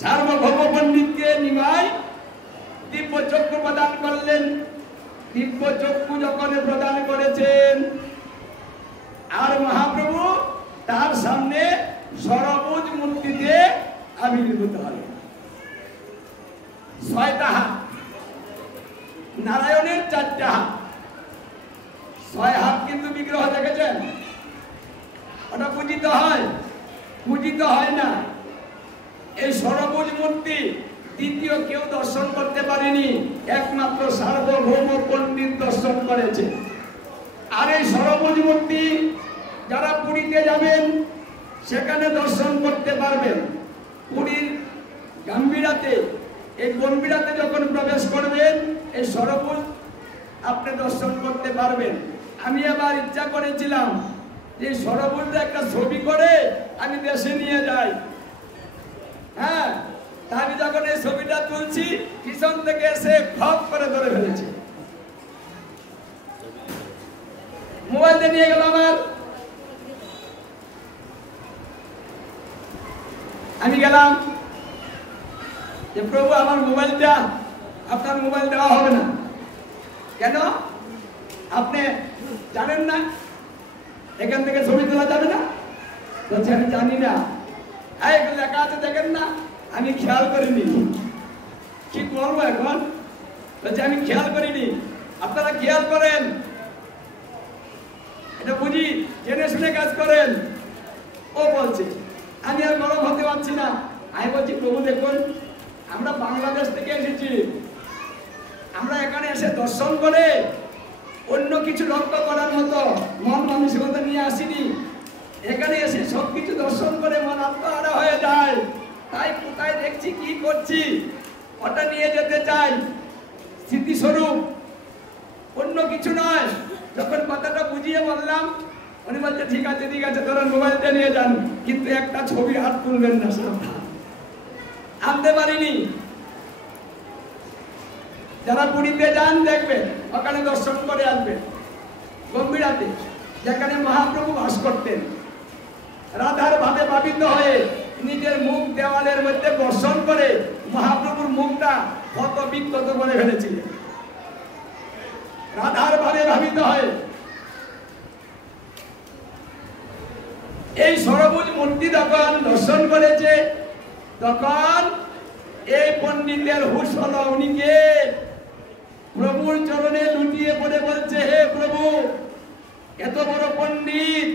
সার্বভৌম পণ্ডিতকে নিমাই দিব্য চক্ষু প্রদান করলেন। দিব্য চক্ষু যখন প্রদান করেছেন, আর মহাপ্রভু তার সামনে সরবুজ মূর্তিতে আবির্ভূত হলেন। 6টা হাত, নারায়ণের 4টা হাত। 6 হাত কিন্তু বিগ্রহ দেখেছেন? ওটা পূজিত হয়? পূজিত হয় না। এই সরবুজ মূর্তি দ্বিতীয় কেউ দর্শন করতে পারেনি, একমাত্র সার্বভৌম পণ্ডিত দর্শন করেছে। আর এই সরবুজ মূর্তি যারা পুরীতে যাবেন সেখানে দর্শন করতে পারবেন। পুরীর গাম্ভীরাতে, এই গম্ভীরাতে যখন প্রবেশ করবেন, এই সরবুজ আপনি দর্শন করতে পারবেন। আমি আবার ইচ্ছা করেছিলাম যে সরবুজটা একটা ছবি করে আমি দেশে নিয়ে যাই। হ্যাঁ, আমি যখন এই ছবিটা তুলছি, পিছন থেকে এসে খপ করে ধরে ফেলেছে। মোবাইলটা নিয়ে গেল আমার। আমি গেলাম যে প্রভু আমার মোবাইলটা, আপনার মোবাইল দেওয়া হবে না কেন? আপনি জানেন না এখান থেকে ছবি তোলা যাবে না? বলছে আমি জানি না। লেখা আছে দেখেন না? আমি খেয়াল করিনি। কি করবো এখন? বলছে আমি খেয়াল করিনি। আপনারা খেয়াল করেন, এটা বুঝি জেনে শুনে কাজ করেন। ও বলছে আমি আর গরম হতে পারছি না। আমি বলছি প্রভু দেখুন, আমরা বাংলাদেশ থেকে এসেছি, আমরা এখানে এসে দর্শন করে অন্য কিছু লক্ষ্য করার মতো মন মানসিকতা নিয়ে আসিনি। এখানে এসে সবকিছু দর্শন করে মন আত্মহারা হয়ে যায়। তাই কোথায় দেখছি কি করছি ওটা নিয়ে যেতে চাই, স্মৃতিস্বরূপ, অন্য কিছু নয়। যখন কথাটা বুঝিয়ে বললাম, উনি বলছে ঠিক আছে ঠিক আছে, ধরেন মোবাইলটা নিয়ে যান, কিন্তু একটা ছবি হাত তুলবেন না। আনতে পারিনি। যারা পুরীতে যান দেখবেন, ওখানে দর্শন করে আসবেন। গম্ভীরাতে যেখানে মহাপ্রভু বাস করতেন, রাধার ভাবে ভাবিত হয়ে নিজের মুখ দেওয়ালের মধ্যে বর্ষণ করে মহাপ্রভুর মুখটা ক্ষত বিক্ষত করে ফেলেছিলেন। রাধার ভাবে ভাবিত হয়ে এই সরবুজ মূর্তি যখন দর্শন করেছে, তখন এই পণ্ডিতের হুঁশ হলো উনি কে? প্রভুর চরণে লুটিয়ে পড়ে বলছে, হে প্রভু, এত বড় পণ্ডিত,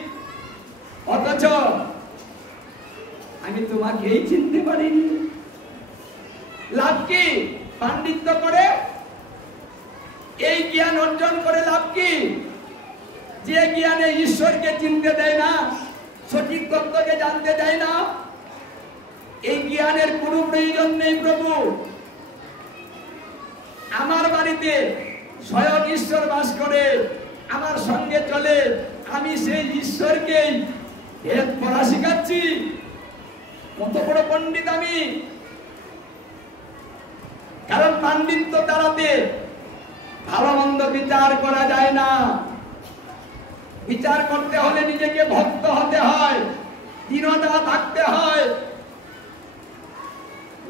অথচ আমি তোমাকেই চিনতে পারিনি। লাভ কি পাণ্ডিত্য করে? এই জ্ঞান অর্জন করে লাভ কি? যে জ্ঞানে ঈশ্বরকে চিনতে দেয় না, সঠিক তত্ত্বকে জানতে দেয় না, এই জ্ঞানের কোনো প্রয়োজন নেই। প্রভু, আমার বাড়িতে স্বয়ং ঈশ্বর বাস করে, আমার সঙ্গে চলে, আমি সেই ঈশ্বরকেই বেদ পড়া শিখাচ্ছি। কত বড় পণ্ডিত আমি! কারণ পাণ্ডিত্য দ্বারাতে ভালো মন্দ বিচার করা যায় না। বিচার করতে হলে নিজেকে ভক্ত হতে হয়, দীনতা থাকতে হয়,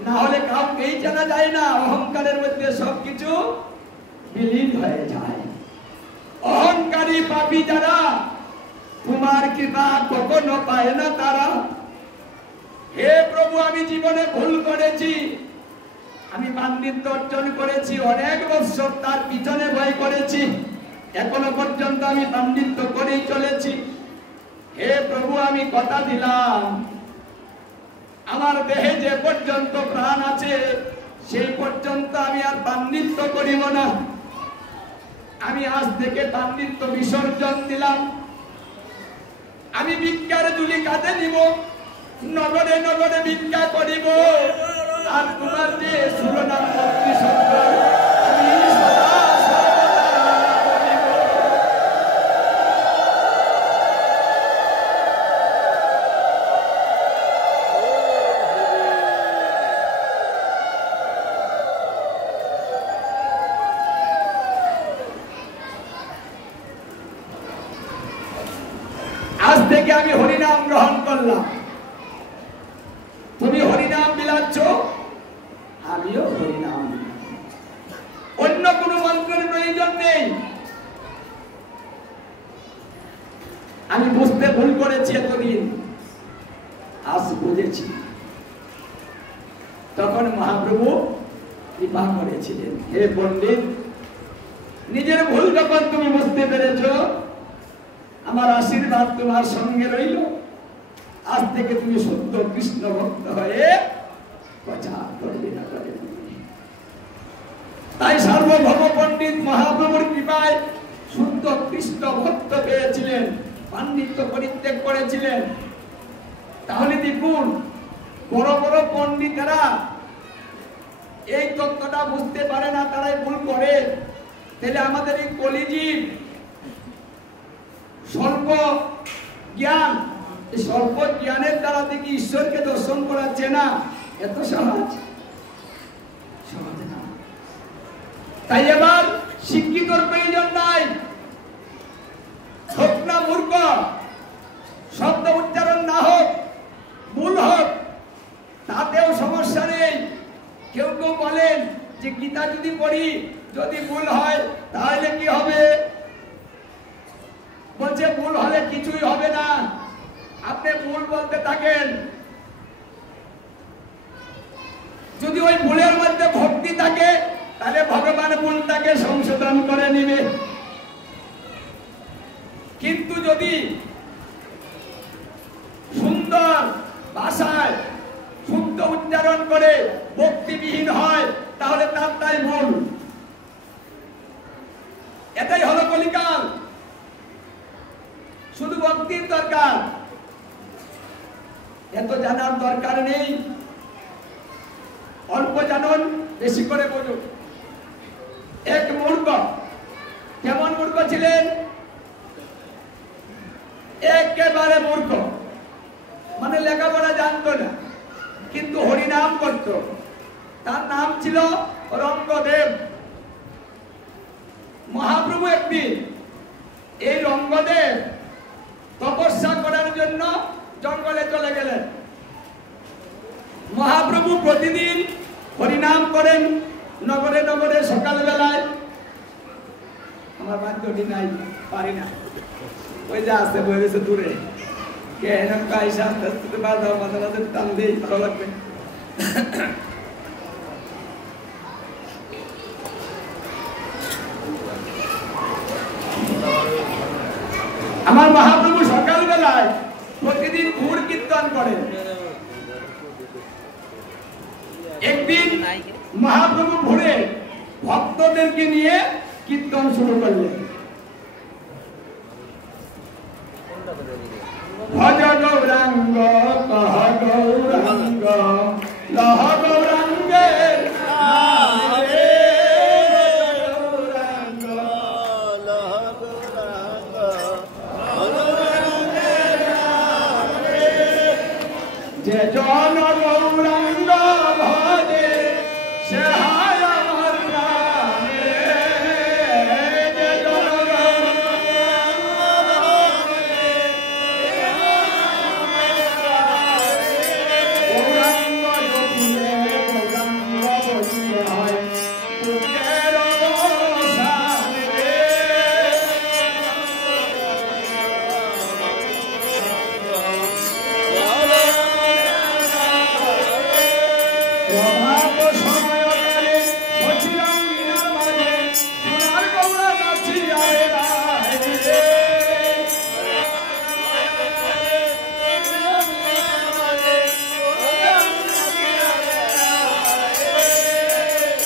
না হলে কাউকেই জানা যায় না। অহংকারের মধ্যে সবকিছু বিলীন হয়ে যায়। অহংকারী পাপী যারা, তোমার কৃপা কখনো পায় না তারা। হে প্রভু, আমি জীবনে ভুল করেছি, আমি পাণ্ডিত্য অর্জন করেছি, অনেক বছর তার পিছনে ভয় করেছি, এখনো পর্যন্ত আমি পাণ্ডিত্য করেই চলেছি। হে প্রভু, আমি কথা দিলাম, আমার দেহে যে পর্যন্ত প্রাণ আছে সেই পর্যন্ত আমি আর পাণ্ডিত্য করিব না। আমি আজ থেকে পাণ্ডিত্য বিসর্জন দিলাম। আমি ভিক্ষার ঝুলি কাঁধে নিব, নগরে নগরে ভিক্ষা করিব, আর তোমার যে সুরনাম ভক্তি সত্তর আমি সদা সর্বদা করিব। আজ থেকে আমি হরিনাম গ্রহণ করলাম। তুমি হরিনাম বিলাচ্ছ, আমিও হরিনাম বিলাম। অন্য কোনো মন্ত্রের প্রয়োজন নেই। আমি বুঝতে ভুল করেছি এতদিন, আজ বুঝেছি। তখন মহাপ্রভু কৃপা করেছিলেন, হে পণ্ডিত, নিজের ভুল যখন তুমি বুঝতে পেরেছ, আমার আশীর্বাদ তোমার সঙ্গে রইল। আজ থেকে তুমি শুদ্ধ কৃষ্ণ ভক্ত হয়ে প্রচার করবে না করে। তাই সার্বভৌম পণ্ডিত মহাপ্রভুর কৃপায় শুদ্ধ কৃষ্ণ ভক্ত পেয়েছিলেন, পাণ্ডিত্য পরিত্যাগ করেছিলেন। তাহলে দেখুন, বড় বড় পণ্ডিতেরা এই তত্ত্বটা বুঝতে পারে না, তারাই ভুল করে। তাহলে আমাদের এই কলিজীব স্বল্প জ্ঞান, এই স্বল্প জ্ঞানের দ্বারা দেখি ঈশ্বরকে দর্শন করাচ্ছে না, এত সহজ সহজ না। তাই এবার শিক্ষিতর প্রয়োজন নাই, হোক না মূর্খ, শব্দ উচ্চারণ না হোক, ভুল হোক, তাতেও সমস্যা নেই। কেউ কেউ বলেন যে গীতা যদি পড়ি, যদি ভুল হয় তাহলে কি হবে? বলছে ভুল হলে কিছুই হবে না, আপনি ভুল বলতে থাকেন। যদি ওই ভুলের মধ্যে ভক্তি থাকে, তাহলে ভগবান ভুলটাকে সংশোধন করে নিবে। কিন্তু যদি সুন্দর ভাষায় শুদ্ধ উচ্চারণ করে ভক্তিবিহীন হয়, তাহলে তাই ভুল। এটাই হলো কলিকাল। শুধু ভক্তির দরকার, এত জানার দরকার নেই। অল্প জানুন, বেশি করে বুঝুন। এক মূর্খ, কেমন মূর্খ ছিলেন? একেবারে মূর্খ, মানে লেখাপড়া জানতো না, কিন্তু হরিনাম করত। তার নাম ছিল রঙ্গদেব। মহাপ্রভু একদিন এই রঙ্গদেব তপস্যা করার জন্য জঙ্গলে চলে গেলেন। মহাপ্রভু প্রতিদিন হরিনাম করেন নগরে নগরে সকাল বেলায়। আমার বাদ্যটি নাই, পারি না, ওই যে আসতে বলেছে দূরে, কে এনকা এসে আস্তে আস্তে বাজাও, মাঝে মাঝে টান দিয়ে ভালো লাগবে। আমার মহাপ্রভু সকাল বেলায় প্রতিদিন ভোর কীর্তন করেন। একদিন মহাপ্রভু ভোরে ভক্তদেরকে নিয়ে কীর্তন শুরু করলেন। ভজ গৌরাঙ্গ কহ গৌরাঙ্গ লহ গৌরাঙ্গে যে জন গৌরাঙ্গ ভজে সে হায় আমার প্রাণে। যে জন গৌরাঙ্গ যদিনে গৌরাঙ্গ বলিলে হয় বুকের অবসানে। প্রভাত সময়কালে শশীরাঙ্গিনার মাঝে সোনার গৌরা নাচিয়া বেড়ায় রে।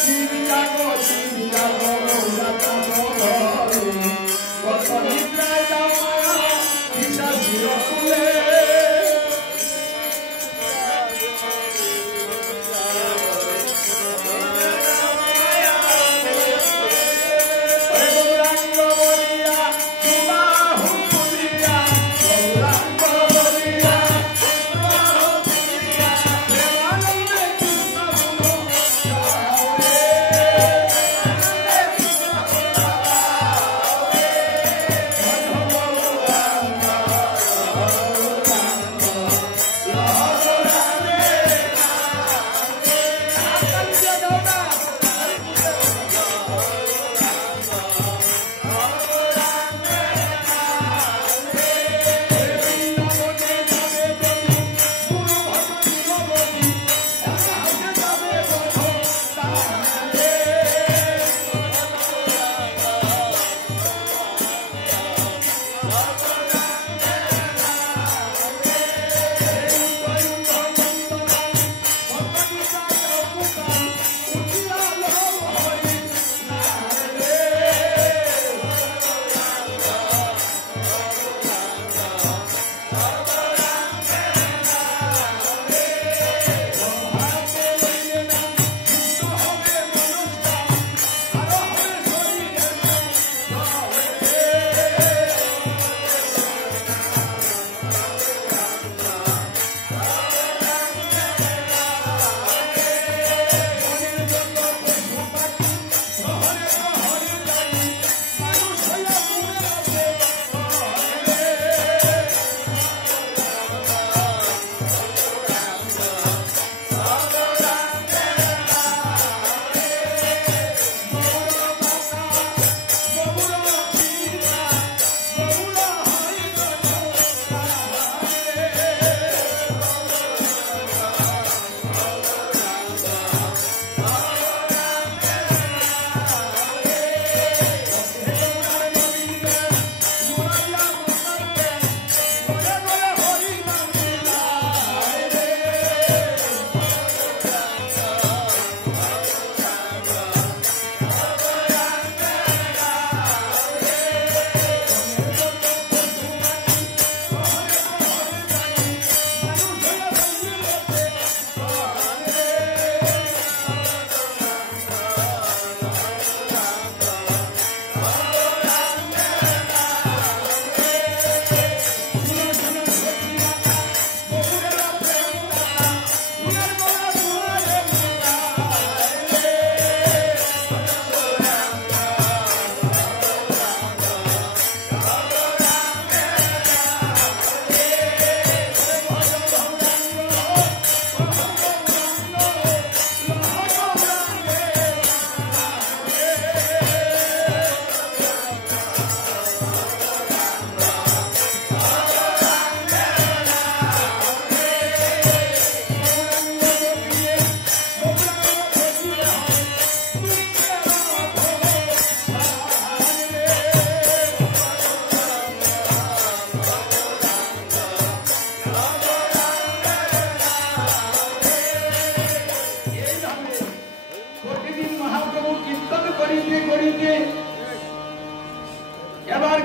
চিড়িয়া গো গৌরা কাঁদো ঘরে, কত নিদ্রায় যাওয়া দিশা শির তুলে। গৌরাঙ্গ বলিয়া সুবাহু তুলিয়া, গৌরাঙ্গ বলিয়া সুবাহু তুলিয়া, প্রেমানন্দে কৃষ্ণ গুণ গাও রে।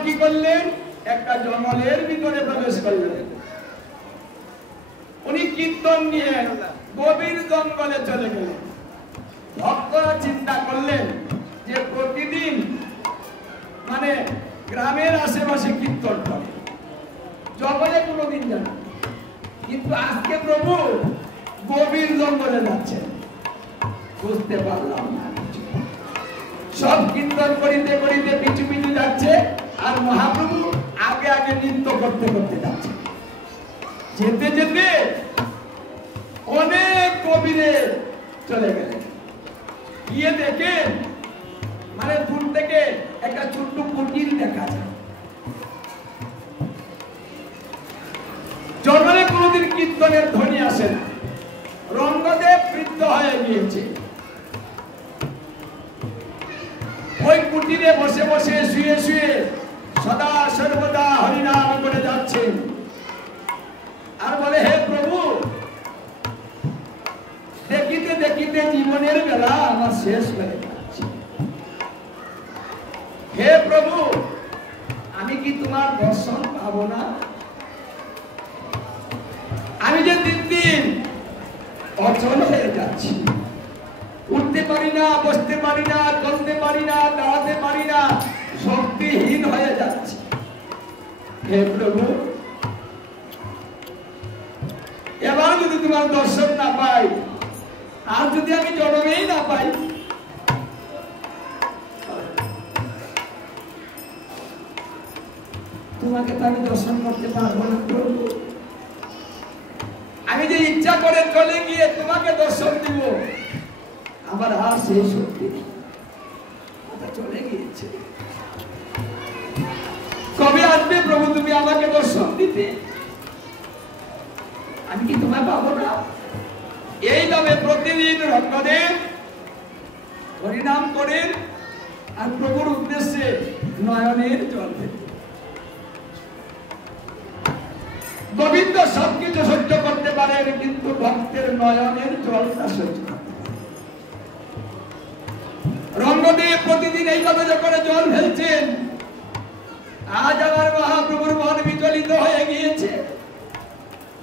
কি করলেন? একটা জঙ্গলের ভিতরে প্রবেশ করলেন। উনি কীর্তন নিয়ে গভীর জঙ্গলে চলে গেলেন। ভক্তরা চিন্তা করলেন যে প্রতিদিন মানে গ্রামের আশেপাশে কীর্তন করে, জঙ্গলে কোনোদিন যান, কিন্তু আজকে প্রভু গভীর জঙ্গলে যাচ্ছেন। বুঝতে পারলাম না, সব কীর্তন করিতে করিতে পিছু পিছু যাচ্ছে, আর মহাপ্রভু আগে আগে নৃত্য করতে করতে যাচ্ছে। যেতে যেতে অনেক গভীরে চলে গেলেন। গিয়ে দেখে মানে দূর থেকে একটা ছোট্ট কুটির দেখা যায়। জঙ্গলে কোনোদিন কীর্তনের ধ্বনি আসে না। রঙ্গদেব বৃদ্ধ হয়ে গিয়েছে। ওই কুটিরে বসে বসে শুয়ে শুয়ে সদা সর্বদা হরিনাম করে যাচ্ছেন, আর বলে, হে প্রভু, দেখিতে দেখিতে জীবনের বেলা আমার শেষ হয়ে যাচ্ছে। হে প্রভু, আমি কি তোমার দর্শন পাবো না? আমি যে দিন দিন অচল হয়ে যাচ্ছি, উঠতে পারি না, বসতে পারি না, চলতে পারি না, দাঁড়াতে পারি না, শক্তিহীন হয়ে যাচ্ছি। হে প্রভু, এবার যদি তোমার দর্শন না পাই, আর যদি আমি জন্মেই না পাই, তোমাকে তো আমি দর্শন করতে পারবো না প্রভু। আমি যে ইচ্ছা করে চলে গিয়ে তোমাকে দর্শন দিব, আমার আর সেই শক্তি চলে গিয়েছে। কবে আসবে প্রভু তুমি আমাকে দর্শন দিতে? আমি কি তোমায় পাবো না? এই নামে প্রতিদিন রঙ্গদেব হরিনাম করেন, আর প্রভুর উদ্দেশ্যে নয়নের জল দেন। গোবিন্দ সবকিছু সহ্য করতে পারেন, কিন্তু ভক্তের নয়নের জলটা সহ্য করতে পারেন। রঙ্গদেব প্রতিদিন এইভাবে যখন জল ফেলছেন, আজ আমার মহাপ্রভুর মন বিচলিত হয়ে গিয়েছে।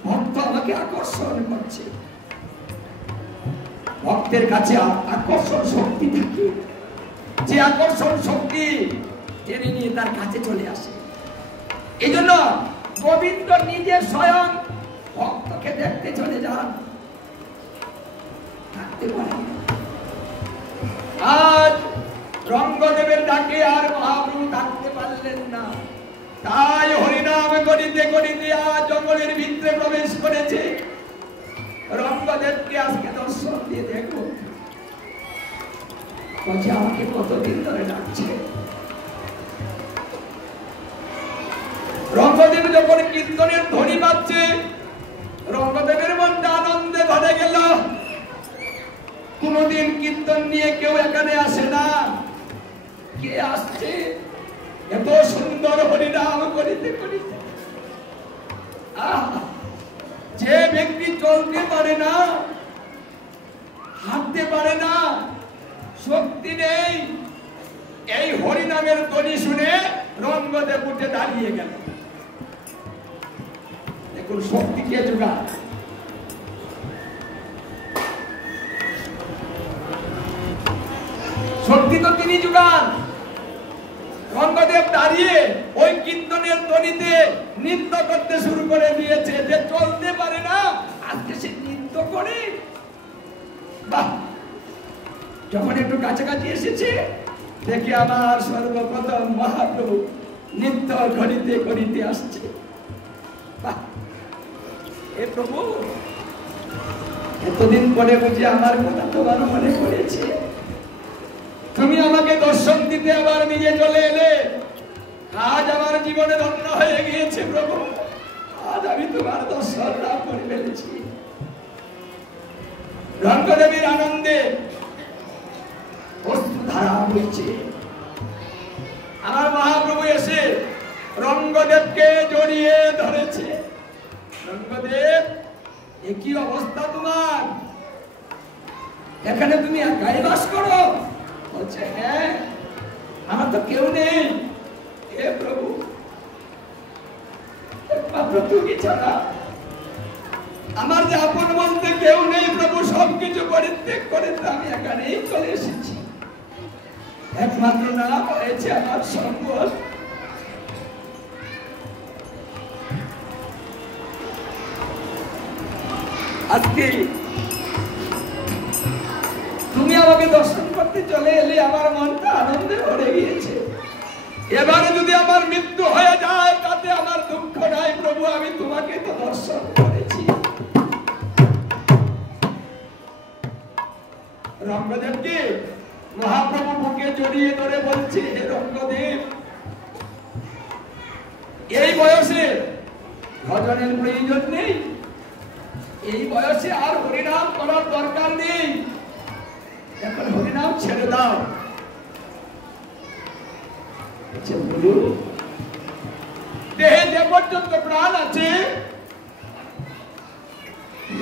ভক্ত আমাকে আকর্ষণ করছে। ভক্তের কাছে আকর্ষণ শক্তি থাকে, যে আকর্ষণ শক্তি টেনে নিয়ে তার কাছে চলে আসে। এই জন্য গোবিন্দ নিজে স্বয়ং ভক্তকে দেখতে চলে যান, থাকতে পারে। আজ রঙ্গদেবের ডাকে আর মহাপ্রভু থাকতে পারলেন না, তাই হরিনাম করিতে করিতে আজ জঙ্গলের ভিতরে প্রবেশ করেছে। রঙ্গদেবকে আজকে দর্শন দিয়ে দেখো, বলছে আমাকে কতদিন ধরে ডাকছে। রঙ্গদেব যখন কীর্তনের ধ্বনি পাচ্ছে, রঙ্গদেবের মনটা আনন্দে ভরে গেল। কোনদিন কীর্তন নিয়ে কেউ এখানে আসে না, কে আসছে এত সুন্দর হরিনাম করিতে করিতে। যে ব্যক্তি চলতে পারে না, হাঁটতে পারে না, শক্তি নেই, এই হরিনামের ধ্বনি শুনে রঙ্গদেব উঠে দাঁড়িয়ে গেল। দেখুন শক্তি কে যোগায়। শক্তি তো তিনি যোগান। রঙ্গদেব দাঁড়িয়ে ওই কীর্তনের ধ্বনিতে নৃত্য করতে শুরু করে দিয়েছে। যে চলতে পারে না, আজকে সে নৃত্য করে। বাহ! যখন একটু কাছাকাছি এসেছে, দেখে আমার সর্বপ্রথম মহাপ্রভু নৃত্য করিতে করিতে আসছে। বাহ! এ প্রভু, এতদিন পরে বুঝি আমার কথা তোমার মনে পড়েছে। তুমি আমাকে দর্শন দিতে আবার নিজে চলে এলে। আজ আমার জীবনে ধন্য হয়ে গিয়েছে প্রভু। আজ আমি তোমার দর্শন লাভ করে ফেলেছি। রঙ্গদেবীর আনন্দে অশ্রুধারা বইছে। আমার মহাপ্রভু এসে রঙ্গদেবকে জড়িয়ে ধরেছে। রঙ্গদেব, এ কি অবস্থা তোমার? এখানে তুমি একাই বাস করো? বলছে, হ্যাঁ, আমার তো কেউ নেই। হে প্রভু, তুমি ছাড়া আমার যে আপন বলতে কেউ নেই প্রভু, সবকিছু পরিত্যাগ করে আমি এখানেই চলে এসেছি। একমাত্র নাম হয়েছে আমার সম্বল। আজকে তুমি আমাকে দর্শন করতে চলে এলে আমার মনটা আনন্দে ভরে গিয়েছে। এবারে যদি আমার মৃত্যু হয়ে যায় তাতে আমার দুঃখ নাই প্রভু, আমি তোমাকে তো দর্শন করেছি। রঙ্গদেবকে মহাপ্রভু বুকে জড়িয়ে ধরে বলছে, হে রঙ্গদেব, এই বয়সে ভজনের প্রয়োজন নেই, এই বয়সে আর হরিনাম করার দরকার নেই, এখন হরিনাম ছেড়ে দাও। দেহে যে পর্যন্ত প্রাণ আছে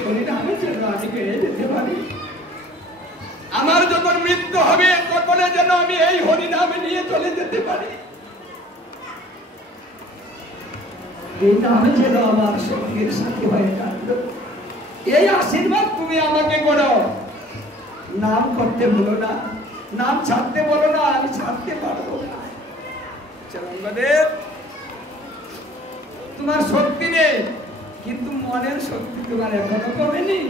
হরিনামের জন্য আমি গেয়ে যেতে পারি। আমার যখন মৃত্যু হবে তখন যেন আমি এই হরিনামে নিয়ে চলে যেতে পারি। এই নামে যেন আমার সঙ্গীর সাথে হয়ে থাকলো। এই আশীর্বাদ তুমি আমাকে করো। নাম করতে বলো না, নাম ছাড়তে বলো না, আমি ছাড়তে পারবো না। রঙ্গদেব, তোমার শক্তি নেই কিন্তু মনের শক্তি তোমার এখনো কমেনি।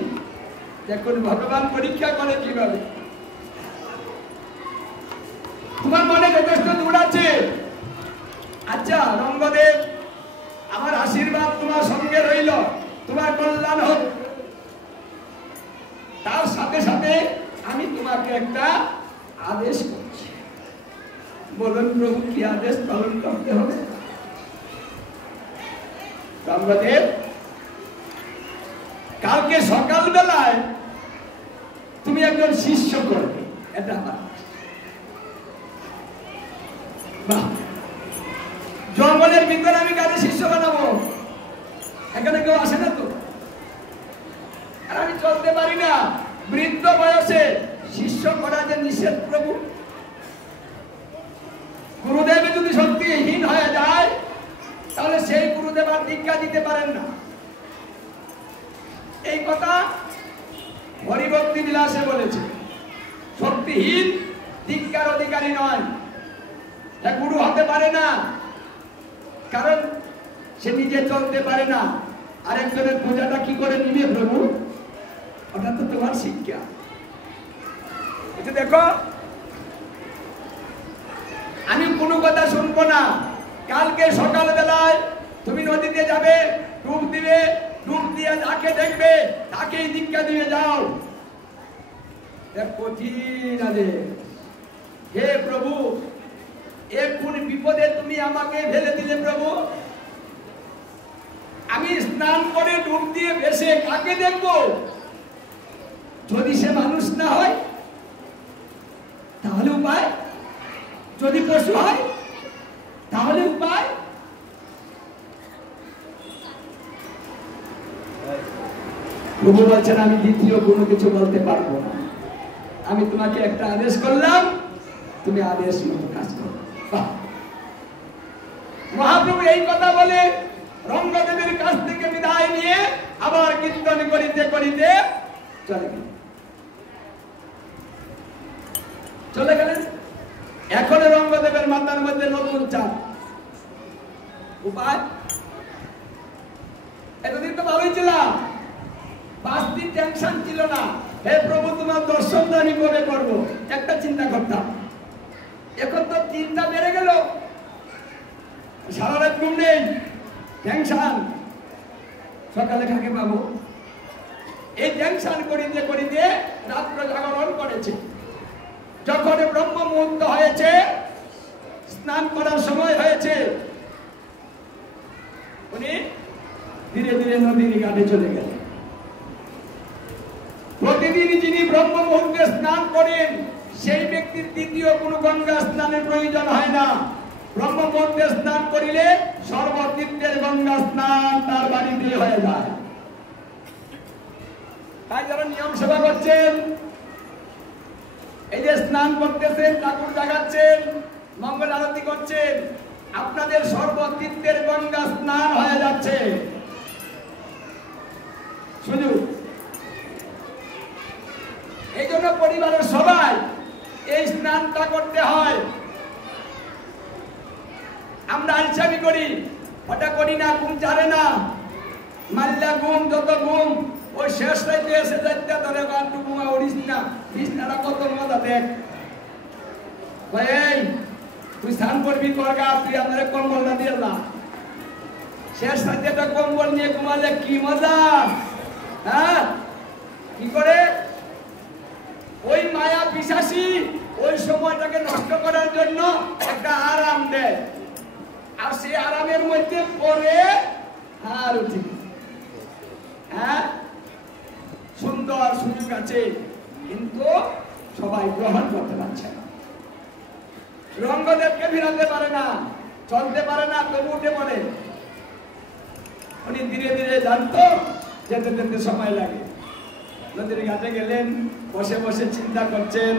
দেখুন ভগবান পরীক্ষা করে কিভাবে। তোমার মনে যথেষ্ট দূর আছে। আচ্ছা রঙ্গদেব, আমার আশীর্বাদ তোমার সঙ্গে রইল, তোমার কল্যাণ হোক। তার সাথে সাথে আমি তোমাকে একটা আদেশ করছি। বলুন প্রভু, কি আদেশ পালন করতে হবে? রঙ্গদেব, কালকে সকাল বেলায় তুমি একজন শিষ্য করবে। এটা জঙ্গলের ভিতরে আমি কাজে শিষ্য বানাবো, এখানে কেউ আসে না তো, আর আমি চলতে পারি না। বৃদ্ধ বয়সে শিষ্য করা যে নিষেধ প্রভু। গুরুদেব যদি শক্তিহীন হয়ে যায় তাহলে সেই গুরুদেব আর দীক্ষা দিতে পারেন না। এই কথা হরিভক্তি বিলাসে বলেছে। শক্তিহীন দীক্ষার অধিকারী নয়, গুরু হতে পারে না, কারণ সে নিজে চলতে পারে না। আরেকজনের পূজাটা কি করে নিবে প্রভু? ওটা তো তোমার শিক্ষা। এটা দেখো, আমি কোনো কথা শুনবো না। কালকে সকাল বেলায় তুমি নদীতে যাবে, ডুব দিবে, ডুব দিয়ে যাকে দেখবে তাকেই দীক্ষা দিয়ে যাও। কঠিন আদেশ। হে প্রভু, এ কোন বিপদে তুমি আমাকে ফেলে দিলে প্রভু? আমি স্নান করে ডুব দিয়ে ভেসে কাকে দেখবো? যদি সে মানুষ না হয় তাহলে উপায়, যদি পশু হয় তাহলে উপায়। প্রভু বলছেন, আমি দ্বিতীয় কোনো কিছু বলতে পারবো না। আমি তোমাকে একটা আদেশ করলাম, তুমি আদেশ মতো কাজ করো। মহাপ্রভু এই কথা বলে রঙ্গদেবের কাছ থেকে বিদায় নিয়ে আবার কীর্তন করিতে করিতে চলে গেলেন। এখন রঙ্গদেবের মাথার মধ্যে নতুন চাপ। উপায়? এতদিন তো ভালোই ছিলাম, 5 দিন টেনশন ছিল না। হে প্রভু, তোমার দর্শন আমি কবে করবো একটা চিন্তা করতাম। এখন তো চিন্তা বেড়ে গেল, সারা রাত ঘুম নেই, টেনশন। সকালে কাকে পাবো? এই টেনশন করিতে করিতে রাত্র জাগরণ করেছে। যখন ব্রহ্ম মুহূর্ত হয়েছে, স্নান করার সময় হয়েছে, উনি ধীরে ধীরে নদীর ঘাটে চলে গেলেন। প্রতিদিন যিনি ব্রহ্ম মুহূর্তে স্নান করেন সেই ব্যক্তির দ্বিতীয় কোনো গঙ্গা স্নানের প্রয়োজন হয় না। ব্রহ্ম মুহূর্তে স্নান করিলে সর্বতীর্থের গঙ্গা স্নান তার বাড়িতে হয়ে যায়। তাই যারা নিয়ম সেবা করছেন, এই যে স্নান করতেছেন, ঠাকুর জাগাচ্ছেন, মঙ্গল আরতি করছেন, আপনাদের সর্বতীর্থের গঙ্গা স্নান হয়ে যাচ্ছে। স্নানটা করতে হয়। আমরা আলসামি করি, ওটা করি না, ঘুম ছাড়ে না, মাল্লা ঘুম, যত ঘুম ওই শেষ রাইতে এসে যাইতে ধরে একটু ঘুমা উড়িস না, বিছনাটা কত মজা দেখ। এই তুই স্নান করবি করগা, তুই আমাদের কম্বলটা দিয়ে না, শেষ রাইতে একটা কম্বল নিয়ে ঘুমালে কি মজা। হ্যাঁ, কি করে ওই মায়া পিশাচি ওই সময়টাকে নষ্ট করার জন্য একটা আরাম দেয়, আর সেই আরামের মধ্যে পরে আর উঠি। হ্যাঁ, সুন্দর সুযোগ আছে, কিন্তু সবাই গ্রহণ করতে পারছে না। রঙ্গদেবকে ফিরাতে পারে না, চলতে পারে না, তবু উঠে পড়ে। উনি ধীরে ধীরে জানতো, যেতে যেতে সময় লাগে। নদীর ঘাটে গেলেন, বসে বসে চিন্তা করছেন,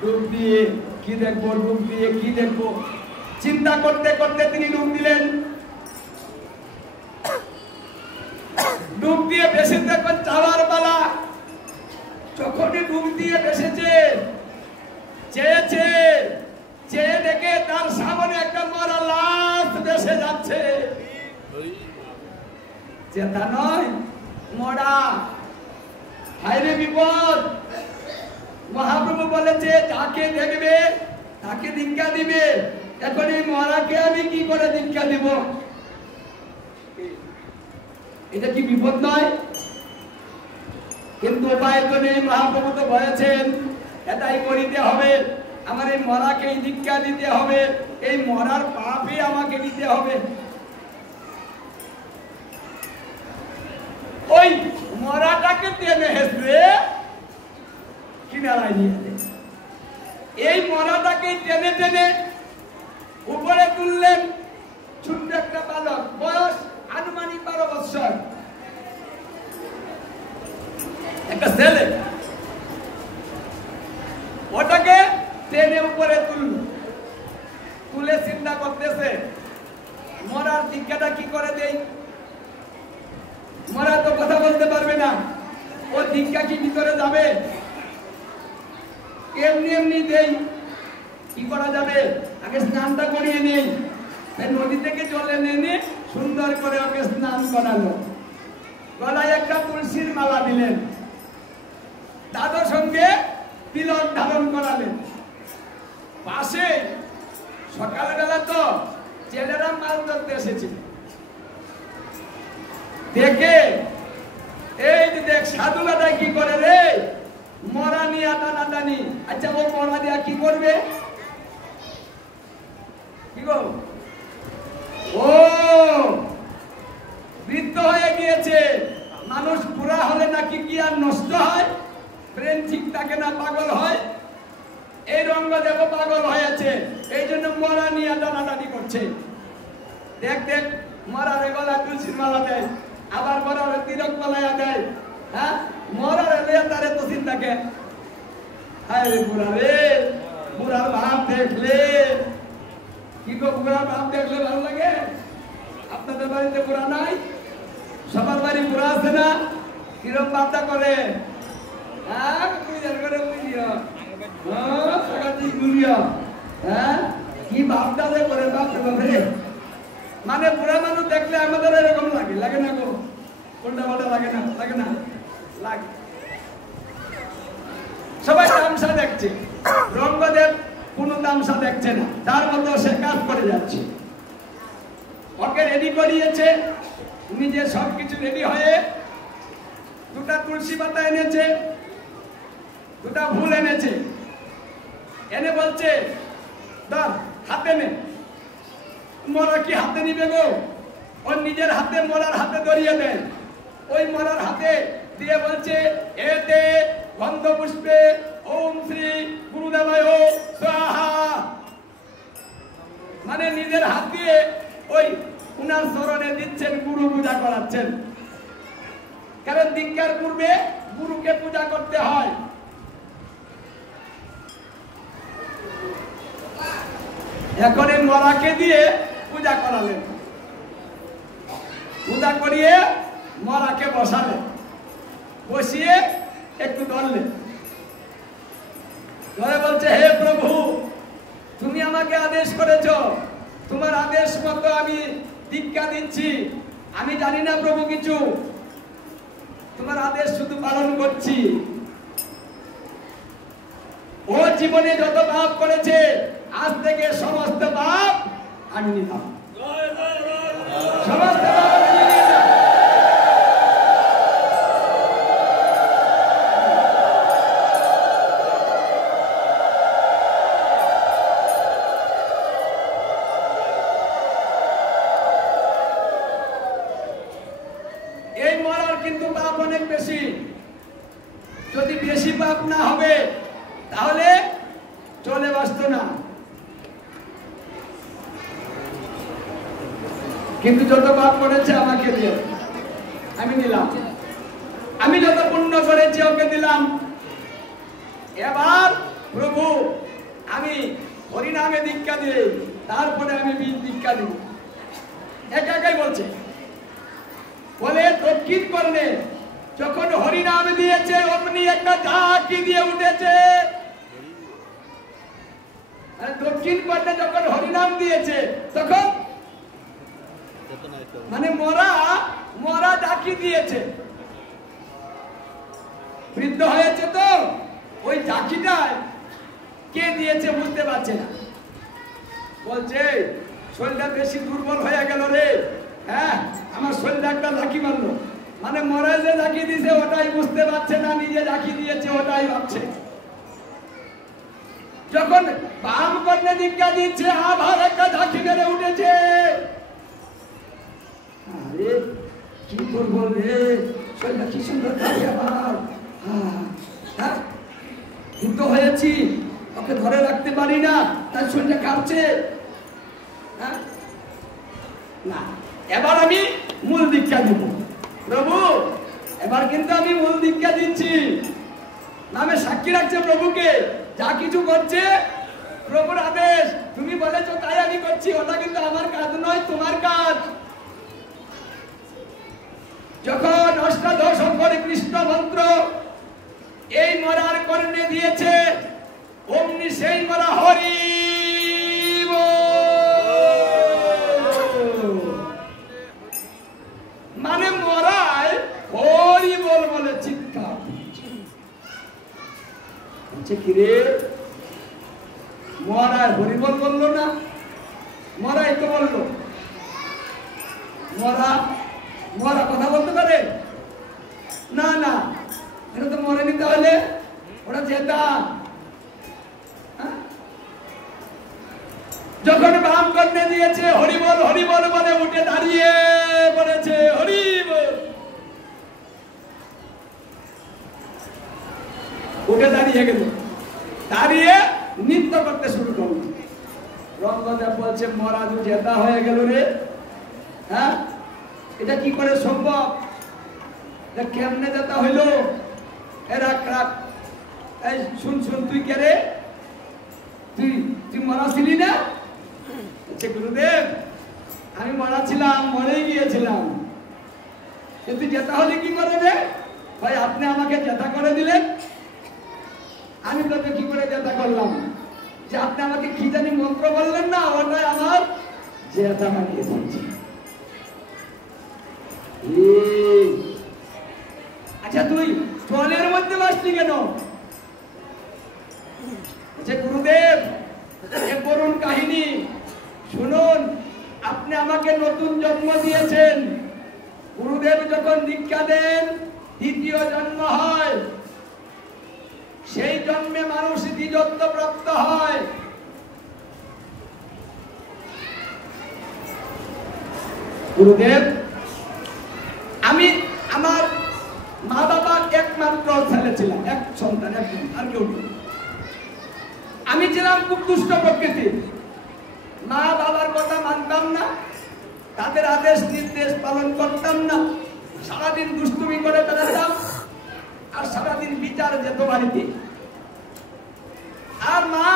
ডুব দিয়ে কি দেখবো, ডুব দিয়ে কি দেখবো, চিন্তা করতে করতে তিনি ডুব দিলেন। ডুব দিয়ে ভেসে দেখবেন চাওয়ার বেলা, যখনই ডুব দিয়ে ভেসেছে, চেয়েছে, চেয়ে দেখে তার সামনে একটা মরা লাশ ভেসে যাচ্ছে। চেতা নয়, মরা। হায়রে বিপদ! মহাপ্রভু বলেছে যাকে দেখবে তাকে দীক্ষা দিবে। এখন এই মরাকে আমি কি করে দীক্ষা দিব? এটা কি বিপদ নয়? কিন্তু উপায় তো নেই। মহাপ্রভু তো বলেছেন এটাই করিতে হবে, আমার এই মরাকে দীক্ষা দিতে হবে, এই মরার পাপই আমাকে নিতে হবে। ওই মরাটাকে টেনে হেসবে কিনারায় নিয়ে যাবে। এই মরাটাকে টেনে টেনে উপরে তুললেন। ছোট্ট একটা বালক, বয়স আনুমানিক 12 বছর, একটা ছেলে। ওটাকে টেনে উপরে তুলল, তুলে চিন্তা করতেছে মরার দীক্ষাটা কি করে দেই। মরা তো কথা বলতে পারবে না, ও দীক্ষা কি ভিতরে যাবে? এমনি এমনি দেই, কি করা যাবে? আগে স্নানটা করিয়ে নেই। নদী থেকে জল এনে সুন্দর করে ওকে স্নান করালো, গলায় একটা তুলসীর মালা দিলেন, তাদের সঙ্গে তিলক ধারণ করালেন। পাশে সকালবেলা তো ছেলেরা মাছ ধরতে এসেছে, দেখে এই যে দেখ সাধুলাটা কি করে রে, মরা নিয়ে টানাটানি। আচ্ছা, ও মরা দিয়া কি করবে? কি গো, ও বৃদ্ধ হয়ে গিয়েছে। মানুষ বুড়া হলে নাকি কি আর নষ্ট হয়? ব্রেন ঠিক থাকে না, পাগল হয়। এই রঙ্গদেব পাগল হয়েছে, এই জন্য মরা নিয়ে টানাটানি করছে। দেখ দেখ, মরার গলা তুলসীর মালা দেয়, আবার মরার তিলক মালায়া দেয়। হ্যাঁ, মরার এলে তারে তো চিন্তা কে? হায় রে বুড়া রে, বুড়ার ভাব দেখলে কি গো, বুড়ার ভাব দেখলে ভালো লাগে? আপনাদের বাড়িতে বুড়া নাই? সবার বাড়ি বুড়া আছে না? কিরম ভাবটা করে? হ্যাঁ, পূজার করে বুঝিও, হ্যাঁ, কি ভাবটা করে বাপরে বাপরে। মানে বুড়া মানুষ দেখলে আমাদের এরকম লাগে, লাগে না গো? কোনটা বলটা লাগে না? লাগে না? লাগে। সবাই তামসা দেখছে, রঙ্গদেব কোন তামসা দেখছে না, তার মতো সে কাজ করে যাচ্ছে। ওকে রেডি করিয়েছে, নিজে সবকিছু রেডি হয়ে দুটা তুলসী পাতা এনেছে, দুটা ফুল এনেছে, এনে বলছে ধর হাতে নে। মরা কি হাতে নিবে গো? ওর নিজের হাতে মরার হাতে ধরিয়ে দেয়। ওই মরার হাতে দিয়ে বলছে এতে গন্ধ পুষ্পে ওম শ্রী গুরুদেবায় স্বাহা। মানে নিজের হাত দিয়ে ওই উনার চরণে দিচ্ছেন, গুরু পূজা করাচ্ছেন। কারণ দীক্ষার পূর্বে গুরুকে পূজা করতে হয়। এখন এই মরাকে দিয়ে পূজা করালেন, পূজা করিয়ে মরাকে বসালেন, বসিয়ে একটু ধরলেন, ধরে বলছে হে প্রভু, তুমি আমাকে আদেশ করেছ, তোমার আদেশ মতো আমি দীক্ষা দিচ্ছি। আমি জানি না প্রভু কিছু, তোমার আদেশ শুধু পালন করছি। ও জীবনে যত পাপ করেছে আজ থেকে সমস্ত পাপ আমি নিলাম, সমস্ত পাপ আমি নিলাম। এই মরার কিন্তু পাপ অনেক বেশি। যদি বেশি পাপ না হবে তাহলে চলে বাসত না, কিন্তু যত পাপ করেছে আমাকে দিয়ে আমি নিলাম, আমি যত পুণ্য করেছি ওকে দিলাম। এবার প্রভু আমি হরিনামে দীক্ষা দিই, তারপরে আমি বীজ দীক্ষা দিব। একা একাই বলছে, বলে দক্ষিণ কর্ণে যখন হরিনাম দিয়েছে অমনি একটা ঝাঁকি দিয়ে উঠেছে। দক্ষিণ কর্ণে যখন হরিনাম দিয়েছে তখন মানে মরা মরা ঝাঁকি দিয়েছে, বৃদ্ধ হয়েছে তো ওই ঝাঁকিটায় কে দিয়েছে বুঝতে পারছে না। বলছে শরীরটা বেশি দুর্বল হয়ে গেল রে, হ্যাঁ আমার শরীরটা একটা ঝাঁকি মারলো। মানে মরা যে ঝাঁকি দিয়েছে ওটাই বুঝতে পারছে না, নিজে ঝাঁকি দিয়েছে ওটাই ভাবছে। যখন বাম কর্ণে দীক্ষা দিচ্ছে আবার একটা ঝাঁকি মেরে উঠেছে। আরে কি করবো রে, শরীরটা কি সুন্দর থাকে আমার, যুদ্ধ হয়েছি ওকে ধরে রাখতে পারি না, তার শরীরটা কাঁপছে। না, এবার আমি মূল দীক্ষা দিব। প্রভু এবার কিন্তু আমি মূল দীক্ষা দিচ্ছি। নামে সাক্ষী রাখছে প্রভুকে, যা কিছু করছে প্রভুর আদেশ, তুমি বলেছো তাই আমি করছি, ওটা কিন্তু আমার কাজ নয়, তোমার কাজ। যখন অষ্টাদশ অক্ষরে কৃষ্ণ মন্ত্র এই মরার কর্ণে দিয়েছে, অমনি সেই মরা হরি মানে মরায় হরি বল বলে চিৎকার কিরে, মরায় হরি বল বললো না, মরাই তো বললো। মরা মরা কথা বলতে পারে না? না, এটা তো মরেনি, তাহলে ওরা যেতাম। যখন বাম কর্ণে দিয়েছে হরিবল হরিবল বলে উঠে দাঁড়িয়ে পড়েছে, হরিবল উঠে দাঁড়িয়ে গেল, দাঁড়িয়ে নৃত্য করতে শুরু করলো। রঙ্গদেব বলছে মরা দু জেতা হয়ে গেল রে, হ্যাঁ এটা কি করে সম্ভব, কেমনে জেতা হইল? এরা রাখ, এই শুন শুন, তুই কে রে? তুই মরা ছিলি না? গুরুদেব আমি মরা ছিলাম, মরেই গিয়েছিলাম, কিন্তু জেতা হলে কি করে রে? ভাই আপনি আমাকে জেতা করে দিলেন, আমি তোকে কি করে জেতা করলাম? যে আপনি আমাকে কি জানি মন্ত্র বললেন না, ওটাই আমার জেতা বানিয়ে দিয়েছে। আচ্ছা তুই জলের মধ্যে বাসলি কেন? গুরুদেব এক করুণ কাহিনী শুনুন, আপনি আমাকে নতুন জন্ম দিয়েছেন। গুরুদেব যখন দীক্ষা দেন দ্বিতীয় জন্ম হয়, সেই জন্মে মানুষ দ্বিজত্ব প্রাপ্ত হয়। গুরুদেব আমি আমার মা বাবার একমাত্র ছেলে ছিলাম, এক সন্তান, একজন, আর কেউ নেই। আমি ছিলাম খুব দুষ্ট প্রকৃতির, মা বাবার কথা মানতাম না, তাদের আদেশ নির্দেশ পালন করতাম না, সারাদিন দুষ্টুমি করে বেড়াতাম, আর সারাদিন বিচার যেত বাড়িতে। আর মা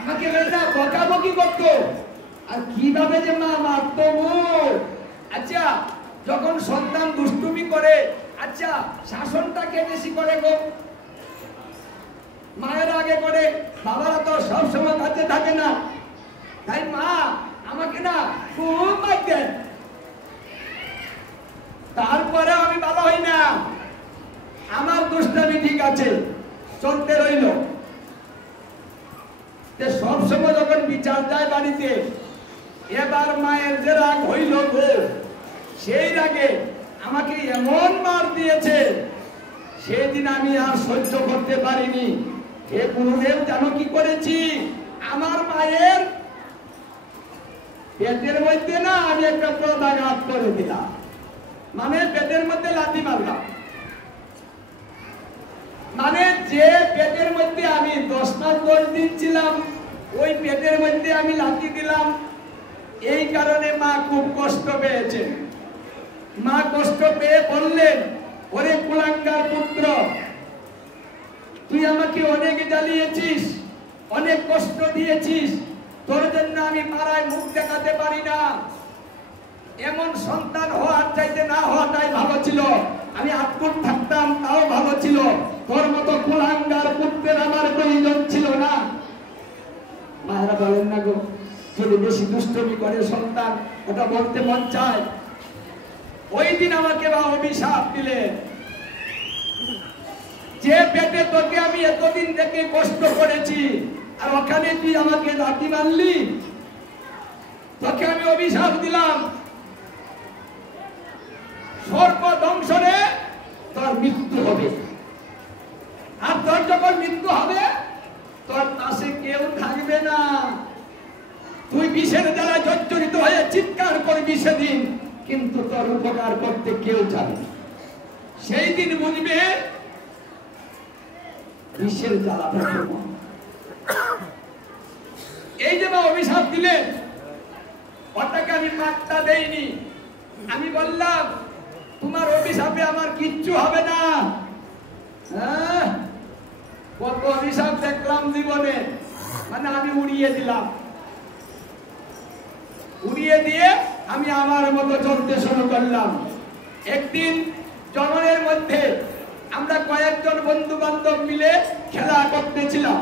আমাকে বকাবকি করতো, আর কিভাবে যে মা মারতো। আচ্ছা যখন সন্তান দুষ্টুমি করে, আচ্ছা শাসনটা কে বেশি করে গো? মায়ের আগে করে, বাবারা তো সবসময় কাছে থাকে না, তাই মা আমাকে না খুব মারতেন। তারপরে আমি ভালো হই না, আমার দুষ্টামি ঠিক আছে চলতে রইল। সব সময় যখন বিচার যায় বাড়িতে, এবার মায়ের যে রাগ হইল গো, সেই রাগে আমাকে এমন মার দিয়েছে, সেদিন আমি আর সহ্য করতে পারিনি। হে গুরুদেব, জানো কি করেছি? আমার মায়ের পেটের মধ্যে না আমি একটা প্রদাঘাত করে দিলাম, মানে পেটের মধ্যে লাথি মারলাম। মানে যে পেটের মধ্যে আমি 10 মাস 10 দিন ছিলাম, ওই পেটের মধ্যে আমি লাথি দিলাম। এই কারণে মা খুব কষ্ট পেয়েছে। মা কষ্ট পেয়ে বললেন, ওরে কুলাঙ্গার পুত্র, তুই আমাকে অনেক জ্বালিয়েছিস, অনেক কষ্ট দিয়েছিস, তোর জন্য আমি পাড়ায় মুখ দেখাতে পারি না। এমন সন্তান হওয়ার চাইতে না হওয়াটাই ভালো ছিল। আমি আত্মুর থাকতাম তাও ভালো ছিল, তোর মতো কুলাঙ্গার পুত্রের আমার প্রয়োজন ছিল না। মায়েরা বলেন না গো, যদি বেশি দুষ্টমি করে সন্তান, ওটা বলতে মন চায়। ওই দিন আমাকে মা অভিশাপ দিলেন, যে পেটে তোকে আমি এতদিন থেকে কষ্ট করেছি, আর ওখানে তুই আমাকে লাথি মারলি, তোকে আমি অভিশাপ দিলাম, সর্প দংশনে তোর মৃত্যু হবে। আর তোর যখন মৃত্যু হবে, তোর পাশে কেউ থাকবে না, তুই বিষের দ্বারা জর্জরিত হয়ে চিৎকার করবি সেদিন, কিন্তু তোর উপকার করতে কেউ যাবে না। সেই দিন বুঝবে বিষের জ্বালাটা কেমন। এই যে মা অভিশাপ দিলেন, ওটাকে আমি পাত্তা দেইনি। আমি বললাম, তোমার অভিশাপে আমার কিচ্ছু হবে না। কত অভিশাপ দেখলাম জীবনে, মানে আমি উড়িয়ে দিলাম। উড়িয়ে দিয়ে আমি আমার মতো চলতে শুরু করলাম। একদিন জঙ্গলের মধ্যে আমরা কয়েকজন বন্ধু বান্ধব মিলে খেলা করতেছিলাম।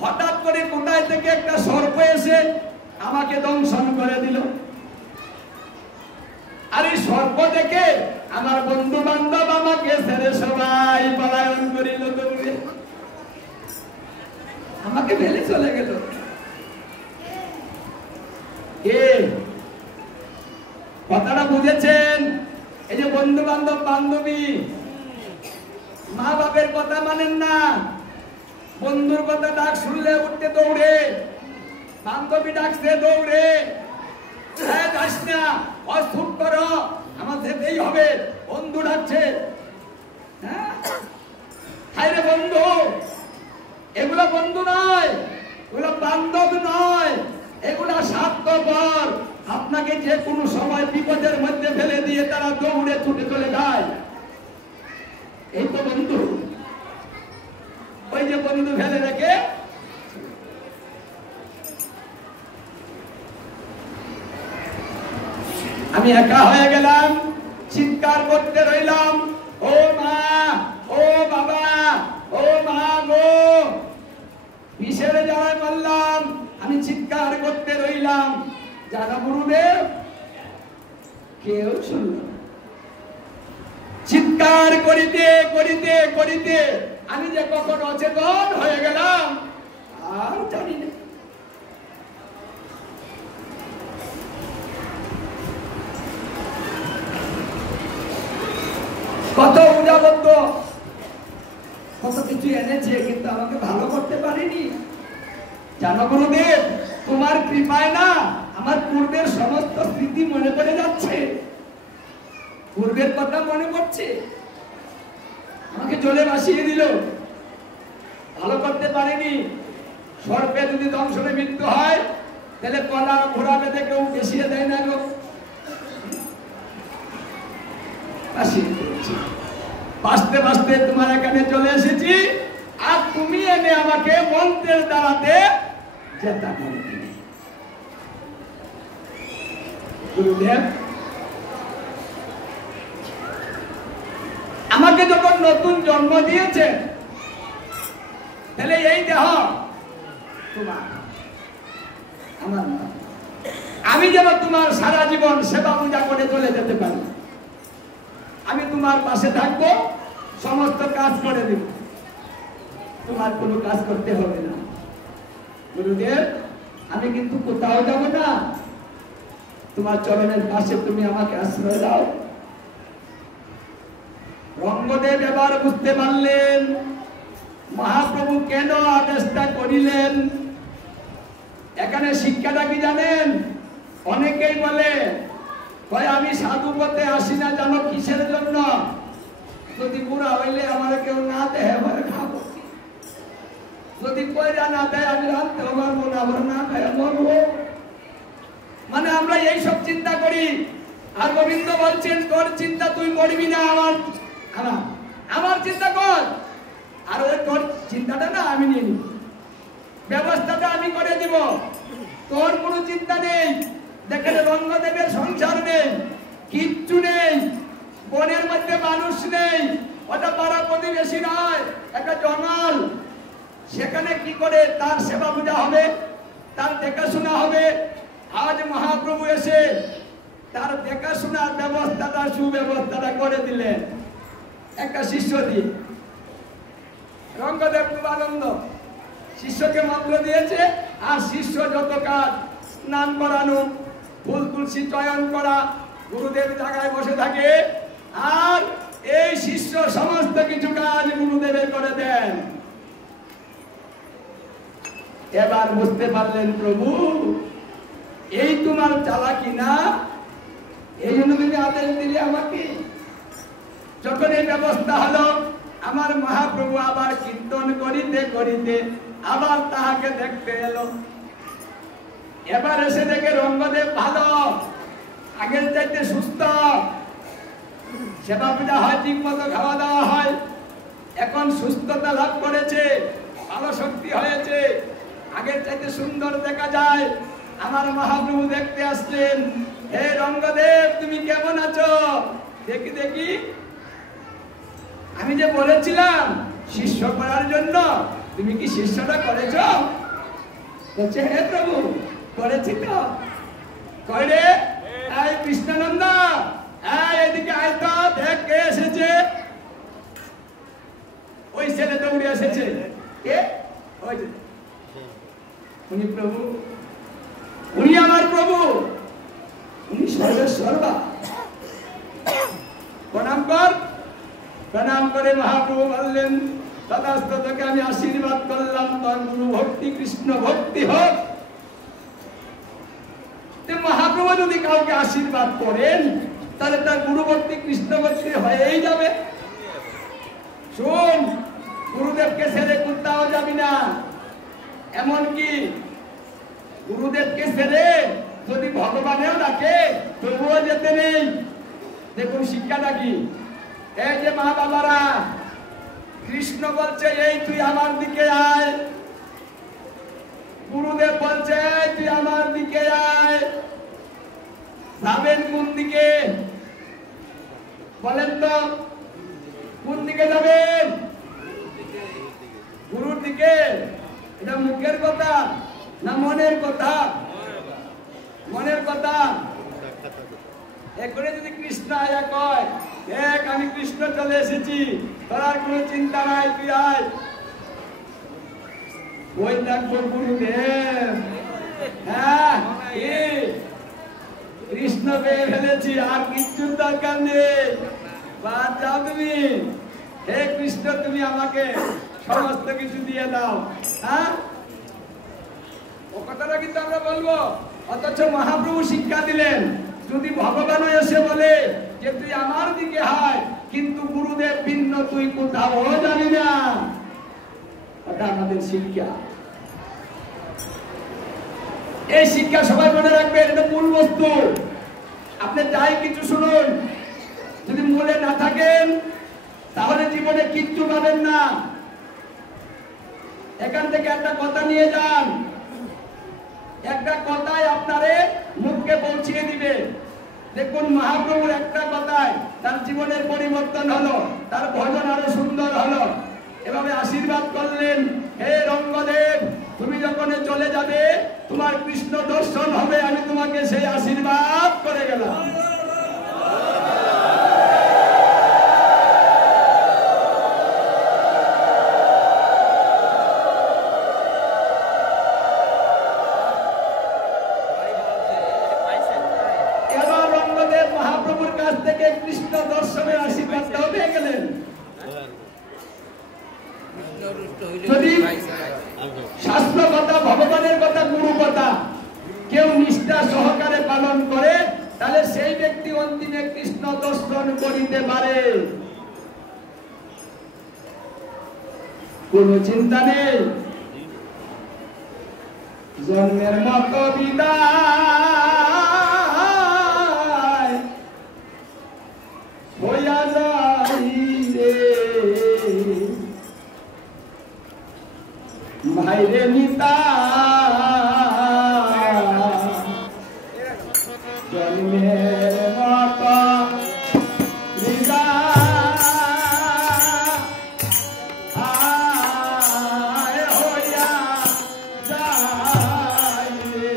হঠাৎ করে কোথায় থেকে একটা সর্প এসে আমাকে দংশন করে দিল। আর এই সর্প দেখে আমার বন্ধু বান্ধব আমাকে ছেড়ে সবাই পলায়ন করিল, দৌড়ে আমাকে ফেলে চলে গেল। কথাটা বুঝেছেন? এই যে বন্ধু বান্ধব বান্ধবী, মা বাপের কথা মানেন না, বন্ধুর কথা ডাক শুনলে উঠতে দৌড়ে, বান্ধবী ডাকছে দৌড়ে, যাস না, অসুখ করো, আমার যেতেই হবে, বন্ধু ডাকছে। হ্যাঁ রে বন্ধু, এগুলো বন্ধু নয়, এগুলো বান্ধব নয়, এগুলা স্বার্থপর। আপনাকে যে কোনো সময় বিপদের মধ্যে ফেলে দিয়ে তারা দৌড়ে ছুটে চলে যায়। এই তো বন্ধু। ওই যে বন্ধু ফেলে রেখে আমি একা হয়ে গেলাম, চিৎকার করতে রইলাম, ও মা, ও বাবা, ও মা গো, বিষের জ্বালায় বললাম। আমি চিৎকার করতে রইলাম, যারা গুরুদেব কেউ শুনল। চিৎকার করিতে করিতে করিতে আমি যে কখন অচেতন হয়ে গেলাম আর জানি না। কত উদাবদ্ধ, কত কিছু এনেছে, কিন্তু আমাকে ভালো করতে পারিনি। জানো গুরুদেব, তোমার কৃপায় না আমার পূর্বের সমস্ত স্মৃতি মনে পড়ে যাচ্ছে, পূর্বের কথা মনে পড়ছে। আমাকে জলে ভাসিয়ে দিল, ভালো করতে পারিনি। সর্পে যদি দংশনে মৃত্যু হয়, তাহলে কলা ঘোড়া বেঁধে কেউ বেশিয়ে দেয় না গো, বাঁচতে বাঁচতে তোমার এখানে চলে এসেছি, আর তুমি এনে আমাকে মন্ত্রের দ্বারাতে জেতা করে দিলে। গুরুদেব, আমাকে যখন নতুন জন্ম দিয়েছে, তাহলে এই দেহ তোমার, আমার না। আমি যেন তোমার সারা জীবন সেবা পূজা করে চলে যেতে পারি। আমি তোমার পাশে থাকবো, সমস্ত কাজ করে দেব, তোমার কোনো কাজ করতে হবে না। গুরুদেব, আমি কিন্তু কোথাও যাব না, তোমার চরণের পাশে তুমি আমাকে আশ্রয় দাও। রঙ্গদেব এবার বুঝতে পারলেন মহাপ্রভু কেন আদেশটা করিলেন। এখানে শিক্ষাটা কি জানেন? অনেকেই বলে আমি সাধু পথে আসি না জানো কিসের জন্য? যদি বুড়া হইলে আমার কেউ না দেয় আমার খাবো, যদি কইরা না দেয় আমি রাখতে পারবো না, আমার না খায় মরবো। মানে আমরা এই সব চিন্তা করি। আর গোবিন্দ বলছেন তোর চিন্তা তুই করবি না, আমার চিন্তা কর। আর ওই তোর চিন্তাটা না আমি নিয়ে নিব, ব্যবস্থাটা আমি করে দিব, তোর কোনো চিন্তা নেই। দেখেন রঙ্গদেবের সংসার নেই, কিচ্ছু নেই, বনের মধ্যে মানুষ নেই, ওটা পাড়া প্রতিবেশী নয়, একটা জঙ্গল। সেখানে কি করে তার সেবা পূজা হবে, তার দেখাশোনা হবে? আজ মহাপ্রভু এসে তার দেখাশোনার ব্যবস্থাটা, সুব্যবস্থাটা করে দিলেন একটা শিষ্য দিয়ে। রঙ্গদেব খুব আনন্দ, শিষ্যকে মন্ত্র দিয়েছে। আর শিষ্য যত কাজ, স্নান করানো, ফুল তুলসী চয়ন করা, গুরুদেব জায়গায় বসে থাকে, আর এই শিষ্য সমস্ত কিছু কাজ গুরুদেবের করে দেন। এবার বুঝতে পারলেন প্রভু এই তোমার চালাকি না, এই জন্য তুমি আদেশ দিলে আমাকে। যখন এই ব্যবস্থা হলো, আমার মহাপ্রভু আবার কীর্তন করিতে করিতে আবার তাহাকে দেখতে এলো। এবার এসে দেখে রঙ্গদেব ভালো, আগের চাইতে সুস্থ, সেবা পূজা হয়, ঠিক মতো খাওয়া দাওয়া হয়, এখন সুস্থতা লাভ করেছে, ভালো শক্তি হয়েছে, আগের চাইতে সুন্দর দেখা যায়। আমার মহাপ্রভু দেখতে আসলেন, হে রঙ্গদেব তুমি কেমন আছো? দেখি দেখি, আমি যে বলেছিলাম শিষ্য করার জন্য, তুমি কি শিষ্যটা করেছ? বলছে হে প্রভু করেছি তো। কই রে? এই কৃষ্ণানন্দ, এদিকে আয় তো, দেখ কে এসেছে। ওই ছেলে দৌড়ে এসেছে। কে? ওই যে উনি প্রভু, উনি আমার প্রভু, উনি সর্বেশ্বরবা। প্রণাম কর। প্রণাম করে মহাপ্রভু বললেন, তথাস্ত, তোকে আমি আশীর্বাদ করলাম, তোর গুরু ভক্তি কৃষ্ণ ভক্তি হোক। মহাপ্রভু যদি কাউকে আশীর্বাদ করেন, তাহলে তার গুরু ভক্তি কৃষ্ণ ভক্তি হয়েই যাবে। শোন, গুরুদেবকে ছেড়ে কোথাও যাবি না। এমনকি গুরুদেবকে ছেড়ে যদি ভগবানেও ডাকে তবুও যেতে নেই। দেখুন শিক্ষাটা কি। এই যে মা বাবারা, কৃষ্ণ বলছে এই তুই আমার দিকে আয়, গুরুদেব বলছে তুই আমার দিকে আয়। যাবেন কোন দিকে বলেন তো? কোন দিকে যাবেন? গুরুর দিকে। এটা মুখের কথা না মনের কথা? মনের কথা। এখানে যদি কৃষ্ণ আয়া কয়, দেখ আমি কৃষ্ণ চলে এসেছি, তোর আর কোনো চিন্তা নাই, তুই আয়, ওই দেখবো গুরুদেব, হ্যাঁ কৃষ্ণ পেয়ে ফেলেছি, আর কিচ্ছুর দরকার নেই, বাদ যাও তুমি। হে কৃষ্ণ তুমি আমাকে সমস্ত কিছু দিয়ে দাও। হ্যাঁ, ও কথাটা কিন্তু আমরা বলবো। অথচ মহাপ্রভু শিক্ষা দিলেন, যদি ভগবান এসে বলে যে তুই আমার দিকে হয়, কিন্তু গুরুদেব ভিন্ন তুই কোথাও জানি না, এটা আমাদের শিক্ষা। এই শিক্ষা সবাই মনে রাখবেন, এটা মূল বস্তু। আপনি যাই কিছু শুনুন, যদি মূলে না থাকেন তাহলে জীবনে কিচ্ছু পাবেন না। এখান থেকে একটা কথা নিয়ে যান, একটা কথাই আপনারে মুখকে পৌঁছিয়ে দিবে। দেখুন মহাপ্রভুর একটা কথায় তার জীবনের পরিবর্তন হলো, তার ভজন আরো সুন্দর হলো। এভাবে আশীর্বাদ করলেন, হে রঙ্গদেব, তুমি যখন চলে যাবে তোমার কৃষ্ণ দর্শন হবে, আমি তোমাকে সেই আশীর্বাদ করে গেলাম। এবার রঙ্গদেব মহাপ্রভুর কাছ থেকে কৃষ্ণ দর্শনের আশীর্বাদটাও পেয়ে গেলেন। যদি শাস্ত্র কথা, ভগবানের কথা, গুরু কথা কেউ নিষ্ঠা সহকারে পালন করে, তাহলে সেই ব্যক্তি অন্তিমে কৃষ্ণ দর্শন করিতে পারে, কোন চিন্তা নেই। জন্মের মতো বিদায় হইয়া যাই রে ভাইরে নিতা, জন্মের মতো বিদায় হইয়া যাই রে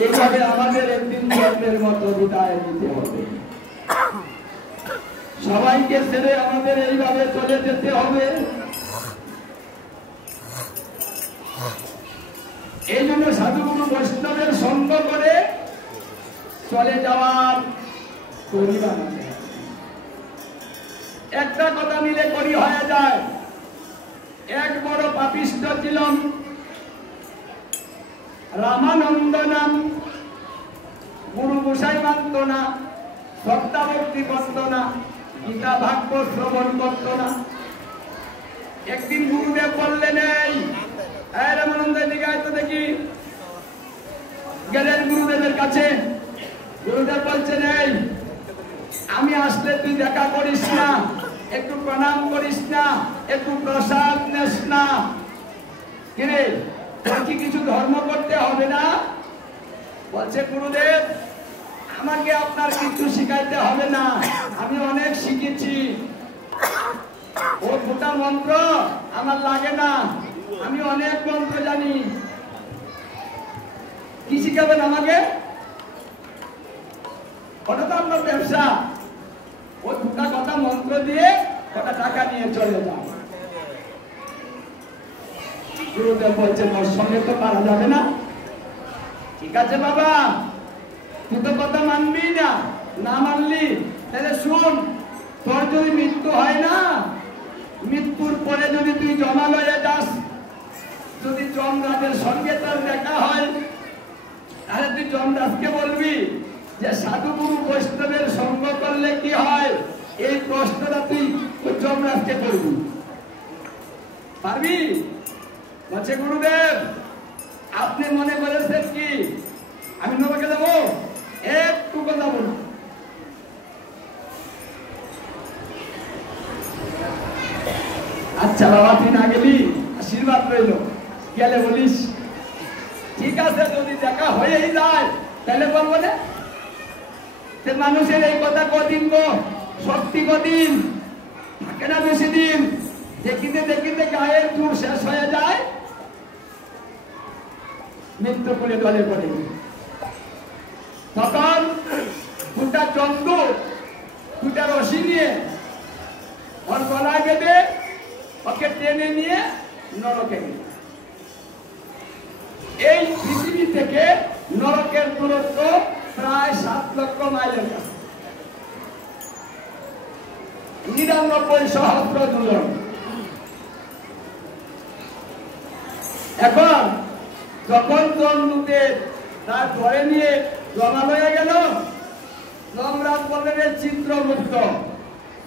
এইভাবে আমাদের একদিন জন্মের মতো বিদায় নিতে হবে, সবাইকে ছেড়ে আমাদের এইভাবে চলে যেতে হবে। এই জন্য সাধুগুরু বৈষ্ণবের সঙ্গ করে চলে যাওয়ার পরিবার আছে। একটা কথা নিলে করি হয়ে যায়। এক বড় পাপিষ্ঠ ছিলাম, রামানন্দ নাম, গুরু গোসাই মানত না, সত্যাভক্তি করত না, গীতা ভাগবত শ্রবণ করত না। একদিন গুরুদেব বললেন, এই রামানন্দ এদিকে আয় তো দেখি। গেলেন গুরুদেবের কাছে। গুরুদেব বলছেন, এই আমি আসলে তুই দেখা করিস না, একটু প্রণাম করিস না, একটু প্রসাদ নেস না? কিরে, তোর কি কিছু ধর্ম করতে হবে না? বলছে, গুরুদেব আমাকে আপনার কিছু শিখাইতে হবে না, আমি অনেক শিখেছি। ও দুটা মন্ত্র আমার লাগে না, আমি অনেক মন্ত্র জানি। কি শিখাবেন আমাকে? ওটা তো আপনার ব্যবসা, ও দুটা কথা মন্ত্র দিয়ে ওটা টাকা নিয়ে চলে যাও। গুরুদেব বলছেন, ওর সঙ্গে তো পারা যাবে না। ঠিক আছে বাবা, তুই তো কথা মানবি না, না মানলি তাহলে শুন, তোর যদি মৃত্যু হয় না, মৃত্যুর পরে যদি তুই জমালয়ে যাস, যদি যমরাজের সঙ্গে তোর দেখা হয়, তাহলে তুই যমরাজকে বলবি যে সাধুগুরু বৈষ্ণবের সঙ্গ করলে কি হয়, এই প্রশ্নটা তুই যমরাজকে করবি। পারবি? বলছে, গুরুদেব আপনি মনে করেছেন কি আমি নবাকে যাবো? একটু কথা বলুন। আচ্ছা বাবা, তুই না গেলি আশীর্বাদ রইল, গেলে বলিস। ঠিক আছে, যদি দেখা হয়েই যায় তাহলে বলবো না। মানুষের এই কথা কদিন গো, শক্তি কদিন থাকে না, বেশি দিন। দেখিতে দেখিতে গায়ের জোর শেষ হয়ে যায়, মৃত্যু করে দলে পড়ে। তখন দুটা জন্তু দুটা রশি নিয়ে ওর গলায় বেঁধে ওকে টেনে নিয়ে নরকে গেল। এই পৃথিবী থেকে নরকের দূরত্ব প্রায় 7 লক্ষ মাইলের কাছে, 99 সহস্র দূর। এখন যখন জমদূতের তার ধরে নিয়ে জমা হয়ে গেল, যমরাজ বললেন, চিত্রগুপ্ত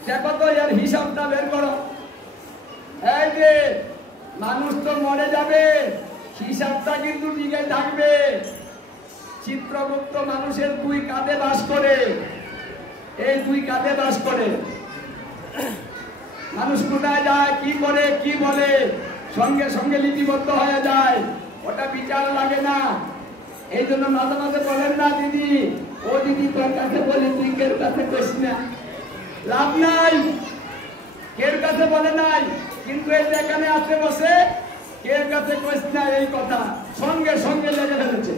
দেখো তো এর হিসাবটা বের করো। এই যে মানুষ তো মরে যাবে, হিসাবটা কিন্তু দিকে থাকবে। চিত্রগুপ্ত মানুষের 2 কাঁধে বাস করে, এই 2 কাঁধে বাস করে। মানুষ কোথায় যায়, কি করে, কি বলে, সঙ্গে সঙ্গে লিপিবদ্ধ হয়ে যায়, ওটা বিচার লাগে না। এই জন্য মাঝে মাঝে বলেন না, দিদি ও দিদি তোর কাছে বলি, তুই কের কাছে কইস না, লাভ নাই। কের কাছে বলে নাই, কিন্তু এই যে এখানে আসতে বসে কের কাছে কইস না, এই কথা সঙ্গে সঙ্গে লেগে ফেলেছে।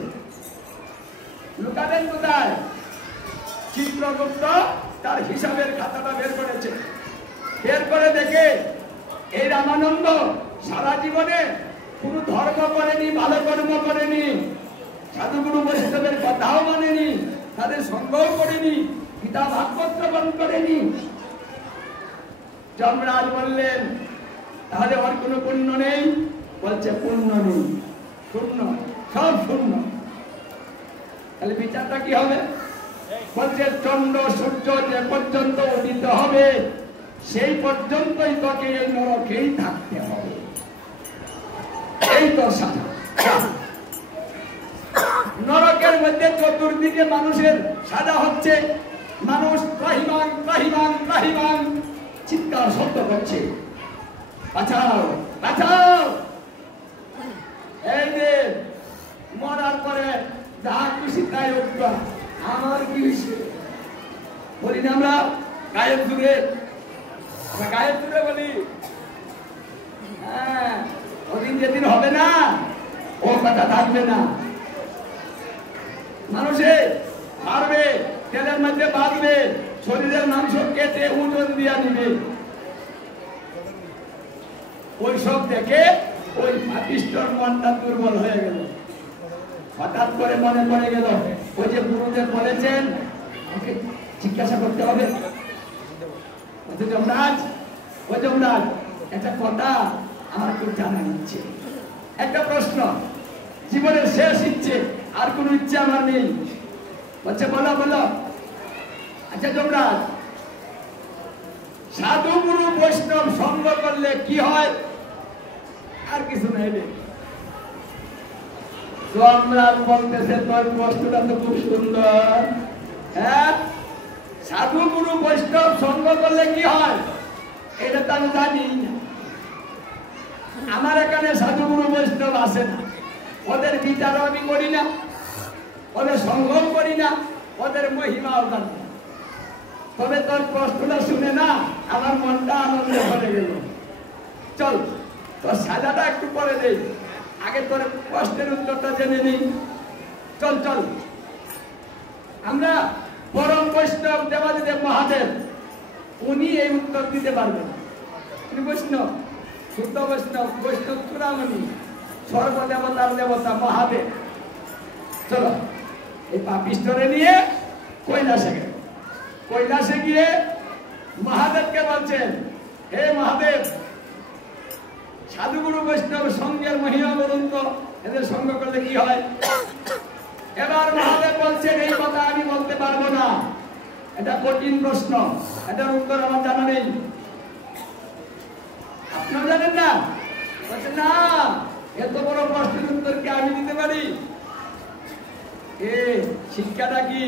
লুকালেন কোথায়? চিত্রগুপ্ত তার হিসাবের খাতাটা বের করেছে। বের করে দেখে এই রামানন্দ সারা জীবনে কোনো ধর্ম করেনি, ভালো কর্ম করেনি, সাধুগুরু বৈষ্ণবের কথাও মানেনি, তাদের সঙ্গও করেনি, গীতা ভাগবত শ্রবণ করেনি। যমরাজ বললেন, তাহলে ওর কোনো পুণ্য নেই? বলছে, পুণ্য নেই, শূন্য, সব শূন্য। তাহলে বিচারটা কি হবে? বলছে, চন্দ্র সূর্য যে পর্যন্ত উদিত হবে সেই পর্যন্তই তোকে এই নরকেই থাকতে হবে। এই তো সাজা। নরকের মধ্যে চতুর্দিকে মানুষের সাজা হচ্ছে, মানুষ ত্রাহিমাং ত্রাহিমাং ত্রাহিমাং চিৎকার শব্দ করছে, বাঁচাও বাঁচাও। এই যে মরার পরে যা খুশি তাই উঠবা, আমার কি হয়েছে বলি না আমরা গায়ের দূরে, গায়ের দূরে বলি। হ্যাঁ, ওদিন যেদিন হবে না ও কথা থাকবে না। মানুষে মারবে, তেলের মধ্যে বাঁধবে, শরীরের মাংস কেটে ওজন দিয়া নিবে। ওই সব দেখে ওই পাপিষ্ঠর মনটা দুর্বল হয়ে গেল। হঠাৎ করে মনে পড়ে গেল ওই যে গুরুদেব বলেছেন আমাকে জিজ্ঞাসা করতে হবে। যমরাজ, ওই যমরাজ, একটা কথা আমার খুব জানার ইচ্ছে, একটা প্রশ্ন, জীবনের শেষ ইচ্ছে, আর কোন ইচ্ছে আমার নেই। বলছে বলো বলো। আচ্ছা যমরাজ, সাধু গুরু বৈষ্ণব সঙ্গ করলে কি হয়? আর কিছু নেই রে। যমরাজ বলতেছে তোর প্রশ্নটা তো খুব সুন্দর। হ্যাঁ, সাধু গুরু বৈষ্ণব সঙ্গ করলে কি হয় এটা তো আমি জানি না। আমার এখানে সাধু গুরু বৈষ্ণব আসে না, ওদের বিচারও আমি করি না, ওদের সঙ্গম করি না, ওদের মহিমাও জানি না। তবে তোর প্রশ্নটা শুনে না আমার মনটা আনন্দে ভরে গেল। চল তোর সাজাটা একটু পরে দেই, আগে তোর প্রশ্নের উত্তরটা জেনে নিই। চল চল, আমরা পরম বৈষ্ণব দেবাদিদেব মহাদেব, উনি এই উত্তর দিতে পারবেন। উনি বৈষ্ণব, শুদ্ধ বৈষ্ণব, বৈষ্ণব চূড়ামণি, সর্বদেবতার দেবতা মহাদেব। চলো এই পাপিষ্ঠরে নিয়ে কৈলাসে গেল। কৈলাসে গিয়ে মহাদেবকে বলছেন, হে মহাদেব, সাধুগুরু বৈষ্ণব সঙ্গের মহিমা বলুন তো, এদের সঙ্গ করলে কি হয়? এবার মহাদেব বলছেন এই কথা আমি বলতে পারবো না, এটা কঠিন প্রশ্ন, এটার উত্তর আমার জানা নেই। আপনারা জানেন না? বলছেন না, এত বড় প্রশ্নের উত্তর কি আমি দিতে পারি? এ শিক্ষাটা কি?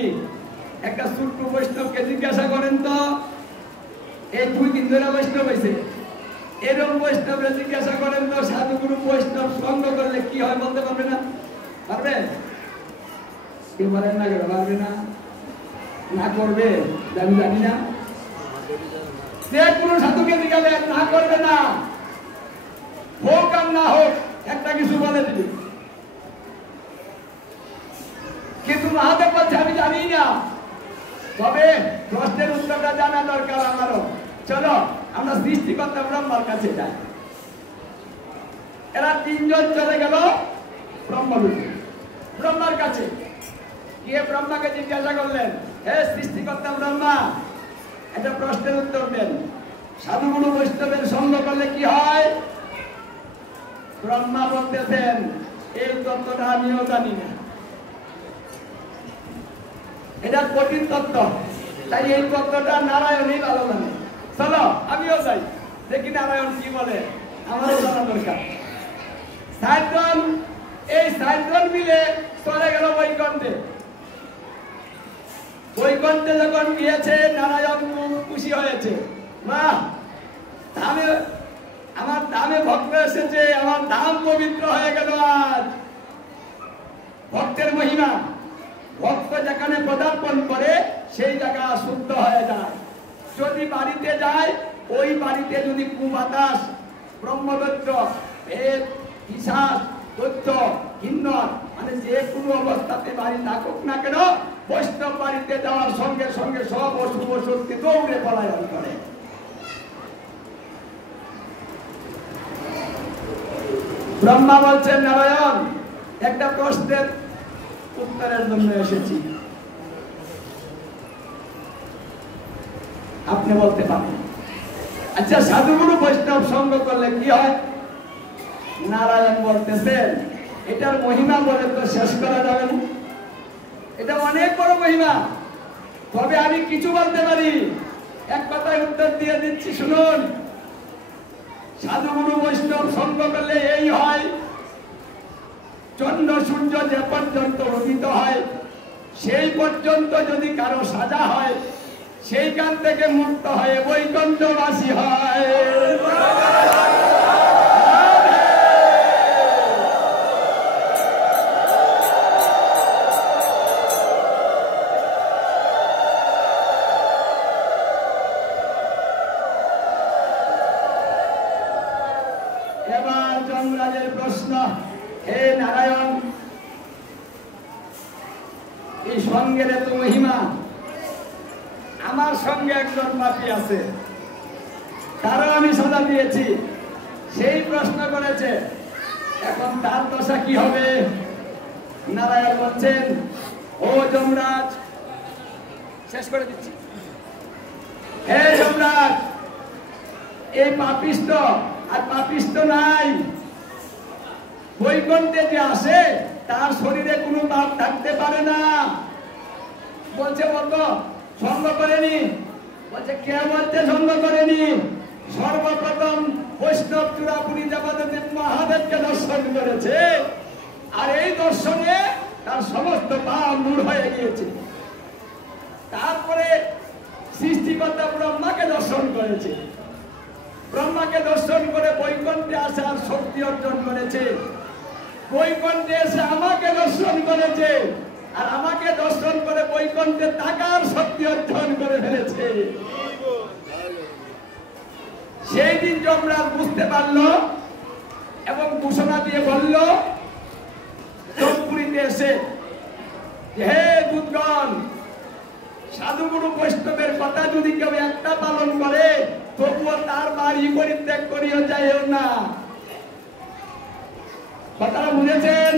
একটা ছোট্ট বৈষ্ণবকে জিজ্ঞাসা করেন তো, এই 2 দিন ধরে বৈষ্ণব হয়েছে, এরকম বৈষ্ণবকে জিজ্ঞাসা করেন তো সাধুগুরু বৈষ্ণব সঙ্গ করলে কি হয়, বলতে পারবে না? পারবে? কেউ বলেন না, কেন পারবে না? না করবে আমি জানি না। যে কোনো সাধুকে জিজ্ঞাসা না করবে না, হোক আর না হোক একটা কিছু বলে দিবে। কিন্তু মহাদেব বলছে আমি জানি না, তবে প্রশ্নের উত্তরটা জানা দরকার আমারও। চলো আমরা সৃষ্টিকর্তা ব্রহ্মার কাছে যাই। এরা 3 জন চলে গেল ব্রহ্মলোকে, ব্রহ্মার কাছে গিয়ে ব্রহ্মাকে জিজ্ঞাসা করলেন, হে সৃষ্টিকর্তা ব্রহ্মা, একটা প্রশ্নের উত্তর দেন, সাধুগুরু বৈষ্ণবের সঙ্গ করলে কি হয়? ব্রহ্মা বলতেছেন এই তত্ত্বটা আমিও জানি না, এটা কঠিন তত্ত্ব, তাই এই তত্ত্বটা নারায়ণই ভালো জানে। চলো আমিও যাই, দেখি নারায়ণ কি বলে, আমারও জানা দরকার। 7 জন, এই 7 জন মিলে চলে গেল বৈকুণ্ঠে। বৈকুণ্ঠে যখন গিয়েছে নারায়ণ খুব খুশি হয়েছে, বাহ, আমার ধামে ভক্ত এসেছে, আমার ধাম পবিত্র হয়ে গেল। আজ ভক্তের মহিমা, ভক্ত যেখানে পদার্পণ করে সেই জায়গা শুদ্ধ হয়ে যায়। যদি বাড়িতে যায়, ওই বাড়িতে যদি কুবাতাস, ব্রহ্মদৈত্য, ভেদ, পিশাচ, দৈত্য, কিন্নর, মানে যে কোনো অবস্থাতে বাড়ি থাকুক না কেন, বৈষ্ণব বাড়িতে যাওয়ার সঙ্গে সঙ্গে সব অশুভ শক্তি দৌড়ে পলায়ন করে। ব্রহ্মা বলছেন, নারায়ণ, একটা প্রশ্নের উত্তরের জন্য এসেছি, আপনি বলতে পারেন। আচ্ছা, সাধুগুরু বৈষ্ণব সঙ্গ করলে কি হয়? নারায়ণ বলতেছেন, এটার মহিমা বলে তো শেষ করা যাবে না, এটা অনেক বড় মহিমা। তবে আমি কিছু বলতে পারি, এক কথায় উত্তর দিয়ে দিচ্ছি, শুনুন। সাধুগুরু বৈষ্ণব সঙ্গ করলে এই হয়, চন্দ্র সূর্য যে পর্যন্ত উদিত হয় সেই পর্যন্ত যদি কারো সাজা হয়, সেইখান থেকে মুক্ত হয়ে বৈকুণ্ঠবাসী হয়। এবার যমরাজের প্রশ্ন, হে নারায়ণ, এই সঙ্গের এত মহিমা। আমার সঙ্গে একজন পাপী আছে, তারও আমি সাজা দিয়েছি। সেই প্রশ্ন করেছে, এখন তার দশা কি হবে? নারায়ণ বলছেন, ও যমরাজ, শেষ করে দিচ্ছি, হে যমরাজ, এই পাপিষ্ঠ আর পাপিষ্ঠ নাই। বৈকুণ্ঠে যে আসে তার শরীরে কোনো পাপ থাকতে পারে না। বলছে বলতো সঙ্গ করেনি। বলছে কে বলছে সঙ্গ করেনি? সর্বপ্রথম বৈষ্ণব চূড়াপুরী দেবদেব মহাদেবকে দর্শন করেছে, আর এই দর্শনে তার সমস্ত পাপ দূর হয়ে গিয়েছে। তারপরে সৃষ্টিকর্তা ব্রহ্মাকে দর্শন করেছে, ব্রহ্মাকে দর্শন করে বৈকুণ্ঠে আসার শক্তি অর্জন করেছে। বৈকুণ্ঠে এসে আমাকে দর্শন করেছে, আর আমাকে দর্শন করে বৈকুণ্ঠে থাকার শক্তি অর্জন করে ফেলেছে। সেই দিন যমরাজ বুঝতে পারলো এবং ঘোষণা দিয়ে বলল যমপুরীতে এসে, হে দূতগণ, সাধুগুরু বৈষ্ণবের কথা যদি কেউ একটা পালন করে তবুও তার বাড়ি পরিত্যাগ করিও যাইও না। কথাটা বুঝেছেন?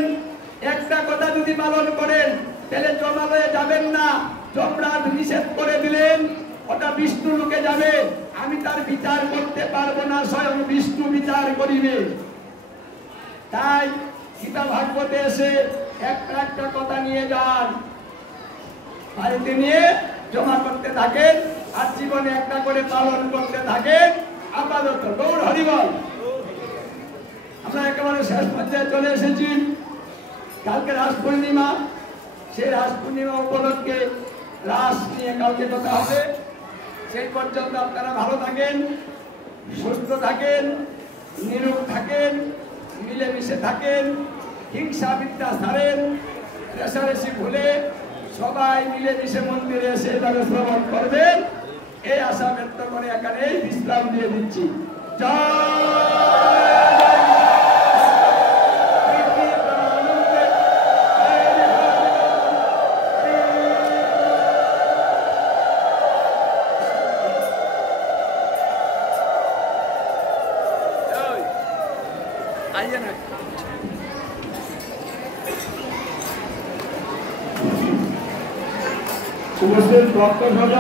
একটা কথা যদি পালন করেন তাহলে জমালয়ে যাবেন না। যমরাজ নিষেধ করে দিলেন, ওটা বিষ্ণু লোকে যাবে, আমি তার বিচার করতে পারবো না, স্বয়ং বিষ্ণু বিচার করিবে। তাই গীতা ভাগবতে এসে একটা একটা কথা নিয়ে যান, বাড়িতে নিয়ে জমা করতে থাকেন, আর জীবনে একটা করে পালন করতে থাকেন। আপাতত গৌড় হরিবল। আমরা একেবারে শেষ পর্যায়ে চলে এসেছি। কালকে রাস পূর্ণিমা, সেই রাস পূর্ণিমা উপলক্ষে রাস নিয়ে কালকে কথা হবে। সেই পর্যন্ত আপনারা ভালো থাকেন, সুস্থ থাকেন, নিরোগ থাকেন, মিলেমিশে থাকেন, হিংসা বিদ্যা ছাড়েন, রেশারেশি ভুলে সবাই মিলেমিশে মন্দিরে এসে এভাবে শ্রবণ করবেন। এই আশা ব্যক্ত করে এখানেই বিশ্রাম দিয়ে দিচ্ছি। জয় आइए ना। उपस्थित भक्तजन